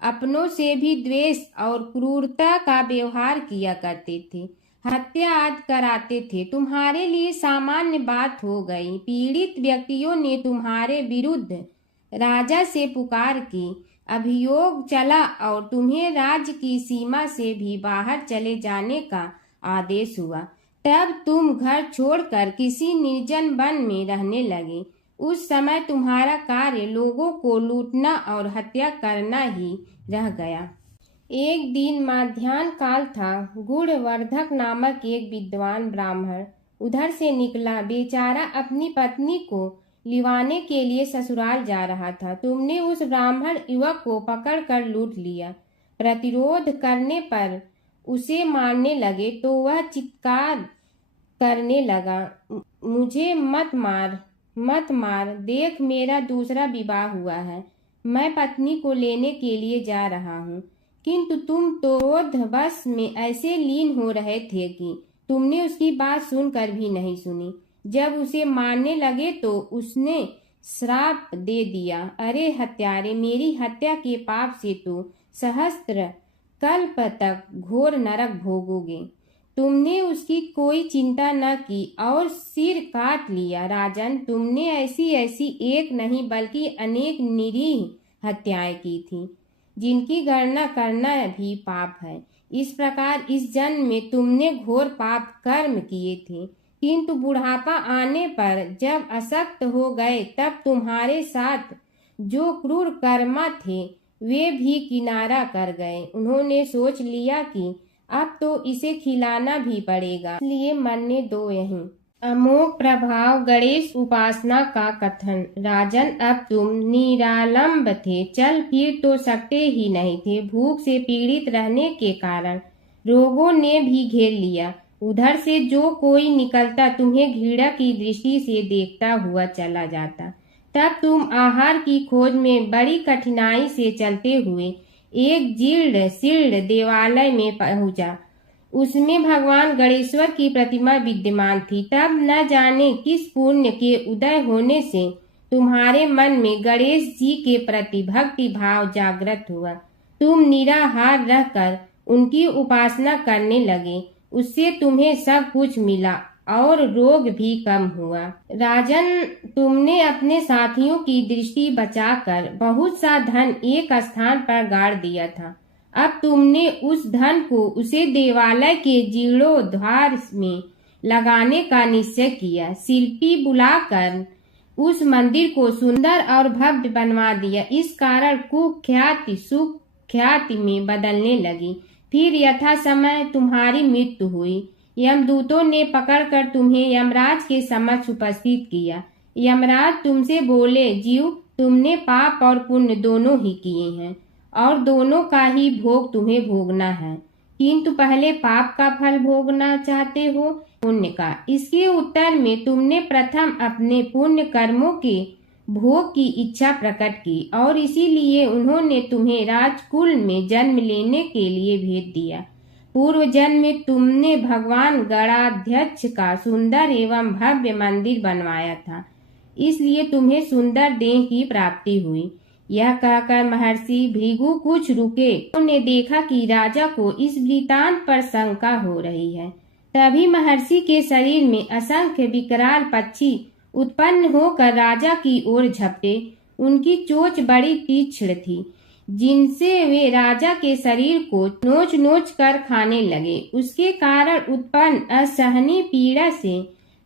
अपनों से भी द्वेष और क्रूरता का व्यवहार किया करते थे। हत्या आदि कराते थे। तुम्हारे लिए सामान्य बात हो गई। पीड़ित व्यक्तियों ने तुम्हारे विरुद्ध राजा से पुकार की। अभियोग चला और तुम्हें राज्य की सीमा से भी बाहर चले जाने का आदेश हुआ। तब तुम घर छोड़कर किसी निर्जन वन में रहने लगे। उस समय तुम्हारा कार्य लोगों को लूटना और हत्या करना ही रह गया। एक दिन माध्याह्न काल था। गुणवर्धक नामक एक विद्वान ब्राह्मण उधर से निकला। बेचारा अपनी पत्नी को लिवाने के लिए ससुराल जा रहा था। तुमने उस ब्राह्मण युवक को पकड़कर लूट लिया। प्रतिरोध करने पर उसे मारने लगे तो वह चित्कार करने लगा, मुझे मत मार, मत मार, देख मेरा दूसरा विवाह हुआ है, मैं पत्नी को लेने के लिए जा रहा हूँ। किंतु तुम तो क्रोधवश में ऐसे लीन हो रहे थे कि तुमने उसकी बात सुनकर भी नहीं सुनी। जब उसे मारने लगे तो उसने श्राप दे दिया, अरे हत्यारे, मेरी हत्या के पाप से तो सहस्त्र कल्प तक घोर नरक भोगोगे। तुमने उसकी कोई चिंता न की और सिर काट लिया। राजन, तुमने ऐसी ऐसी एक नहीं बल्कि अनेक निरीह हत्याएं की थी, जिनकी गणना करना भी पाप है। इस प्रकार इस जन्म में तुमने घोर पाप कर्म किए थे, किंतु बुढ़ापा आने पर जब अशक्त हो गए तब तुम्हारे साथ जो क्रूर कर्मा थे वे भी किनारा कर गए। उन्होंने सोच लिया कि अब तो इसे खिलाना भी पड़ेगा, इसलिए मरने दो यहीं। अमोघ प्रभाव गणेश उपासना का कथन। राजन, अब तुम निरालंब थे, चल फिर तो सकते ही नहीं थे। भूख से पीड़ित रहने के कारण रोगों ने भी घेर लिया। उधर से जो कोई निकलता तुम्हें घृणा की दृष्टि से देखता हुआ चला जाता। तब तुम आहार की खोज में बड़ी कठिनाई से चलते हुए एक जीर्ण शीर्ण देवालय में पहुंचा। उसमें भगवान गणेश्वर की प्रतिमा विद्यमान थी। तब न जाने किस पुण्य के उदय होने से तुम्हारे मन में गणेश जी के प्रति भक्ति भाव जागृत हुआ। तुम निराहार रहकर उनकी उपासना करने लगे। उससे तुम्हें सब कुछ मिला और रोग भी कम हुआ। राजन, तुमने अपने साथियों की दृष्टि बचाकर बहुत सा धन एक स्थान पर गाड़ दिया था। अब तुमने उस धन को उसे देवालय के जीर्णोद्धार में लगाने का निश्चय किया। शिल्पी बुलाकर उस मंदिर को सुंदर और भव्य बनवा दिया। इस कारण कुख्याति सुख्याति में बदलने लगी। फिर यथा समय तुम्हारी मृत्यु हुई। यमदूतों ने पकड़कर तुम्हें यमराज के समक्ष उपस्थित किया। यमराज तुमसे बोले, जीव, तुमने पाप और पुण्य दोनों ही किए हैं और दोनों का ही भोग तुम्हें भोगना है, किंतु पहले पाप का फल भोगना चाहते हो पुण्य का। इसके उत्तर में तुमने प्रथम अपने पुण्य कर्मों के भोग की इच्छा प्रकट की और इसीलिए उन्होंने तुम्हें राजकुल में जन्म लेने के लिए भेज दिया। पूर्व जन्म में तुमने भगवान गणाध्यक्ष का सुंदर एवं भव्य मंदिर बनवाया था, इसलिए तुम्हें सुंदर देह की प्राप्ति हुई। यह कहकर महर्षि भृगु कुछ रुके। उन्होंने देखा कि राजा को इस वृतांत पर शंका हो रही है। तभी महर्षि के शरीर में असंख्य विकराल पक्षी उत्पन्न होकर राजा की ओर झपटे। उनकी चोंच बड़ी तीक्ष्ण थी, जिनसे वे राजा के शरीर को नोच नोच कर खाने लगे। उसके कारण उत्पन्न असहनीय पीड़ा से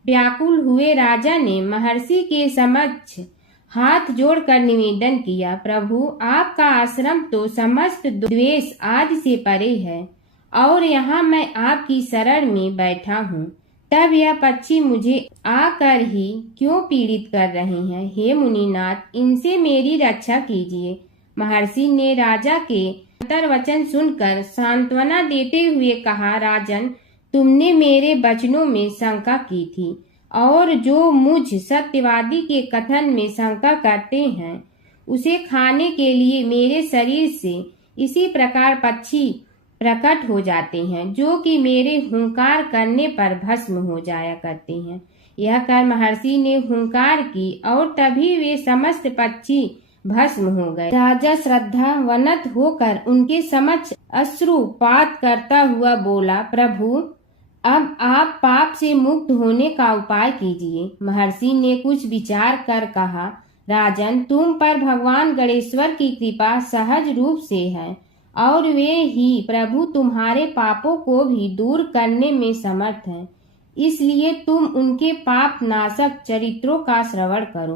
व्याकुल हुए राजा ने महर्षि के समक्ष हाथ जोड़कर निवेदन किया, प्रभु, आपका आश्रम तो समस्त द्वेष आदि से परे है और यहाँ मैं आपकी शरण में बैठा हूँ। तब यह पक्षी मुझे आकर ही क्यों पीड़ित कर रहे हैं? हे मुनिनाथ, इनसे मेरी रक्षा कीजिए। महर्षि ने राजा के अंतर्वचन सुनकर सांत्वना देते हुए कहा, राजन, तुमने मेरे वचनों में शंका की थी और जो मुझ सत्यवादी के कथन में शंका करते हैं उसे खाने के लिए मेरे शरीर से इसी प्रकार पक्षी प्रकट हो जाते हैं, जो कि मेरे हुंकार करने पर भस्म हो जाया करते हैं। यह कर महर्षि ने हुंकार की और तभी वे समस्त पक्षी भस्म हो गए। राजा श्रद्धावनत होकर उनके समक्ष अश्रुपात करता हुआ बोला, प्रभु, अब आप पाप से मुक्त होने का उपाय कीजिए। महर्षि ने कुछ विचार कर कहा, राजन, तुम पर भगवान गणेश्वर की कृपा सहज रूप से है और वे ही प्रभु तुम्हारे पापों को भी दूर करने में समर्थ हैं। इसलिए तुम उनके पाप नाशक चरित्रों का श्रवण करो।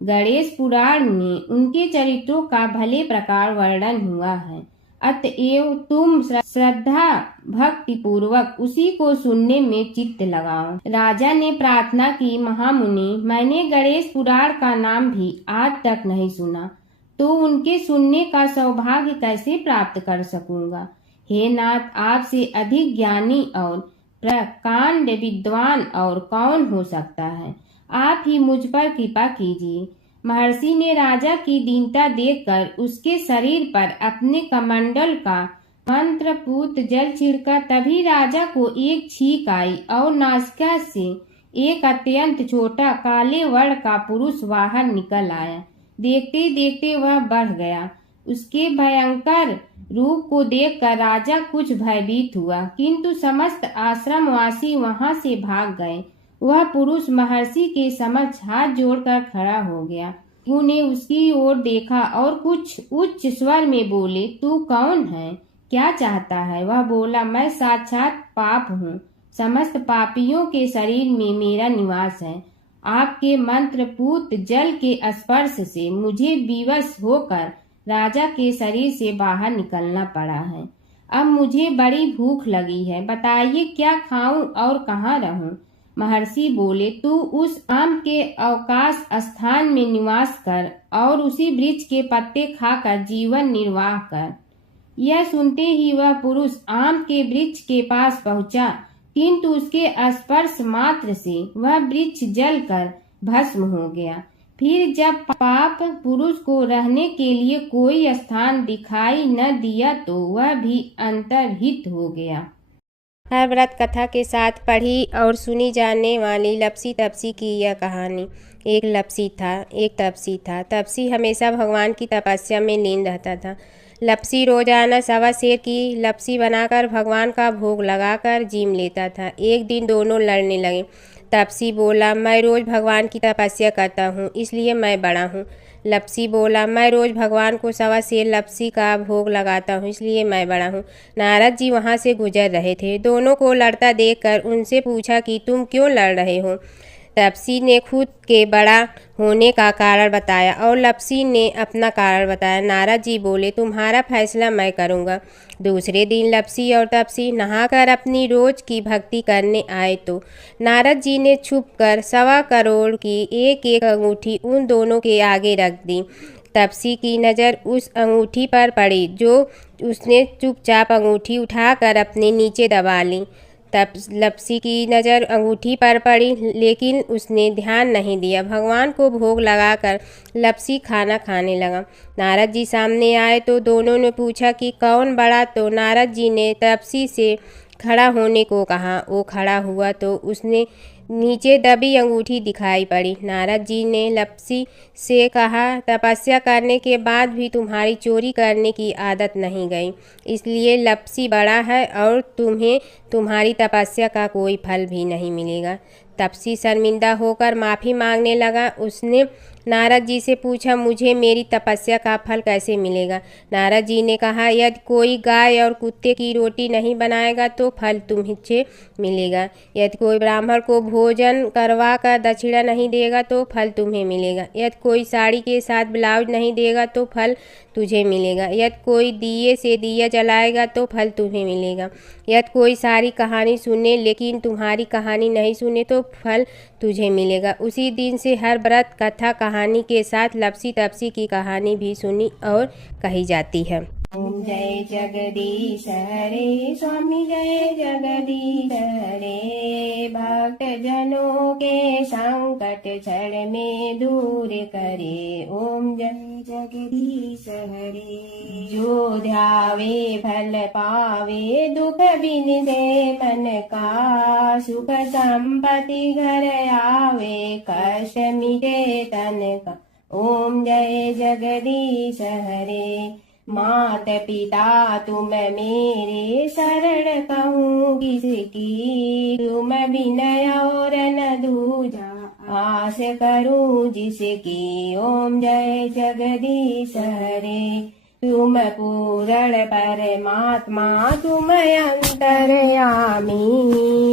गणेश पुराण में उनके चरित्रों का भले प्रकार वर्णन हुआ है। अतएव तुम श्रद्धा भक्ति पूर्वक उसी को सुनने में चित्त लगाओ। राजा ने प्रार्थना की, महामुनि, मैंने गणेश पुराण का नाम भी आज तक नहीं सुना, तो उनके सुनने का सौभाग्य कैसे प्राप्त कर सकूंगा। हे नाथ, आपसे अधिक ज्ञानी और प्रकांड विद्वान और कौन हो सकता है। आप ही मुझ पर कृपा कीजिए। महर्षि ने राजा की दीनता देखकर उसके शरीर पर अपने कमंडल का मंत्रपूत जल छिड़का। तभी राजा को एक छींक आई और नासिका से एक अत्यंत छोटा काले वर्ण का पुरुष बाहर निकल आया। देखते देखते वह बढ़ गया। उसके भयंकर रूप को देखकर राजा कुछ भयभीत हुआ, किंतु समस्त आश्रमवासी वहां से भाग गए। वह पुरुष महर्षि के समक्ष हाथ जोड़कर खड़ा हो गया। उन्हें उसकी ओर देखा और कुछ उच्च स्वर में बोले, तू कौन है, क्या चाहता है। वह बोला, मैं साक्षात पाप हूँ। समस्त पापियों के शरीर में मेरा निवास है। आपके मंत्रपूत जल के स्पर्श से मुझे विवश होकर राजा के शरीर से बाहर निकलना पड़ा है। अब मुझे बड़ी भूख लगी है, बताइए क्या खाऊं और कहाँ रहूं। महर्षि बोले, तू उस आम के अवकाश स्थान में निवास कर और उसी वृक्ष के पत्ते खाकर जीवन निर्वाह कर। यह सुनते ही वह पुरुष आम के वृक्ष के पास पहुंचा, किंतु उसके स्पर्श मात्र से वह वृक्ष जलकर भस्म हो गया। फिर जब पाप पुरुष को रहने के लिए कोई स्थान दिखाई न दिया तो वह भी अंतर्हित हो गया। हर व्रत कथा के साथ पढ़ी और सुनी जाने वाली लपसी तपसी की यह कहानी। एक तपसी था। तपसी हमेशा भगवान की तपस्या में लीन रहता था। लपसी रोजाना 1.25 सेर की लपसी बनाकर भगवान का भोग लगाकर जीम लेता था। एक दिन दोनों लड़ने लगे। तपसी बोला, मैं रोज भगवान की तपस्या करता हूँ, इसलिए मैं बड़ा हूँ। लपसी बोला, मैं रोज भगवान को 1.25 सेर लपसी का भोग लगाता हूँ, इसलिए मैं बड़ा हूँ। नारद जी वहाँ से गुजर रहे थे। दोनों को लड़ता देखकर उनसे पूछा कि तुम क्यों लड़ रहे हो। तपसी ने खुद के बड़ा होने का कारण बताया और लपसी ने अपना कारण बताया। नारद जी बोले, तुम्हारा फैसला मैं करूँगा। दूसरे दिन लपसी और तपसी नहाकर अपनी रोज की भक्ति करने आए तो नारद जी ने छुपकर 1.25 करोड़ की एक एक अंगूठी उन दोनों के आगे रख दी। तपसी की नज़र उस अंगूठी पर पड़ी जो उसने चुपचाप अंगूठी उठाकर अपने नीचे दबा ली। तब लपसी की नज़र अंगूठी पर पड़ी, लेकिन उसने ध्यान नहीं दिया। भगवान को भोग लगाकर लपसी खाना खाने लगा। नारद जी सामने आए तो दोनों ने पूछा कि कौन बड़ा, तो नारद जी ने तपसी से खड़ा होने को कहा। वो खड़ा हुआ तो उसने नीचे दबी अंगूठी दिखाई पड़ी। नारद जी ने लपसी से कहा, तपस्या करने के बाद भी तुम्हारी चोरी करने की आदत नहीं गई, इसलिए लपसी बड़ा है और तुम्हें तुम्हारी तपस्या का कोई फल भी नहीं मिलेगा। तपसी शर्मिंदा होकर माफ़ी मांगने लगा। उसने नारद जी से पूछा, मुझे मेरी तपस्या का फल कैसे मिलेगा। नारद जी ने कहा, यदि कोई गाय और कुत्ते की रोटी नहीं बनाएगा तो फल तुम्हें मिलेगा। यदि कोई ब्राह्मण को भोजन करवा कर दक्षिणा नहीं देगा तो फल तुम्हें मिलेगा। यदि कोई साड़ी के साथ ब्लाउज नहीं देगा तो फल तुझे मिलेगा। यदि कोई दिए से दिया जलाएगा तो फल तुम्हें मिलेगा। यदि कोई सारी कहानी सुने लेकिन तुम्हारी कहानी नहीं सुने तो फल तुझे मिलेगा। उसी दिन से हर व्रत कथा कहानी के साथ लपसी तपसी की कहानी भी सुनी और कही जाती है। ओम जय जगदीश हरे, स्वामी जय जगदीश हरे। भक्त जनों के संकट क्षण में दूर करे। ओम जय जगदीश हरे। जो ध्यावे फल पावे, दुख बिन दे मन का। सुख संपत्ति घर आवे, कष्ट मिटे तन का। ओम जय जगदीश हरे। मात पिता तुम मेरे, शरण कहूँ किसकी। तुम विनय और न दूजा, आस करूँ जिसकी। ओम जय जगदीश हरे। तुम पूर्ण परमात्मा, तुम अंतर्यामी।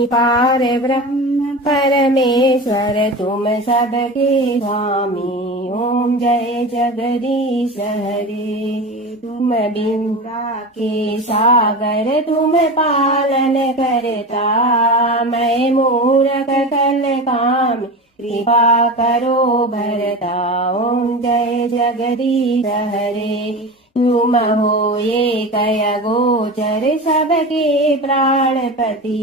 पार ब्रह्म परमेश्वर तुम सबके स्वामी, ओम जय जगदीश हरे। तुम बिंदा के सागर तुम पालन करता, मैं मूरख कल काम कृपा करो भरता, ओम जय जगदीश हरे। तुम हो ये कय गोचर सबके प्राणपति,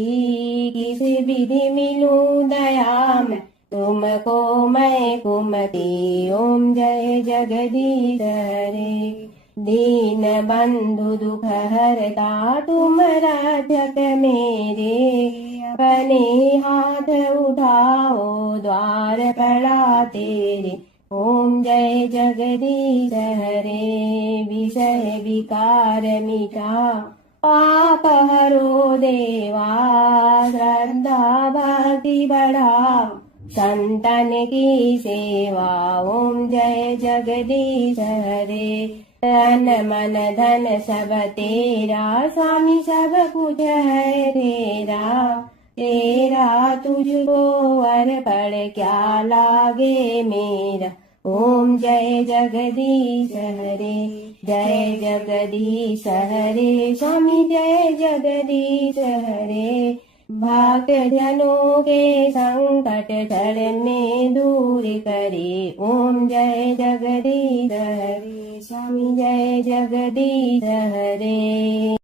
किस विधि मिलूं दया में तुमको मैं कुमति, ओम जय जगदीश हरे। दीन बंधु दुख हरता तुम रक्षक मेरे, अपने हाथ उठाओ द्वार पड़ा तेरे, ओम जय जगदीश हरे। विषय विकार मिटा पाप हरो देवा, श्रद्धा भक्ति बढ़ाओ संतन की सेवा, ओम जय जगदीश हरे। तन मन धन सब तेरा स्वामी, सब कुछ है तेरा, तेरा तुझको अर्पण क्या लागे मेरा, ओम जय जगदीश हरे। जय जगदीश हरे स्वामी, जय जगदीश हरे। भक्त जनों के संकट क्षण में दूर करे, ओम जय जगदीश हरे स्वामी, जय जगदीश हरे।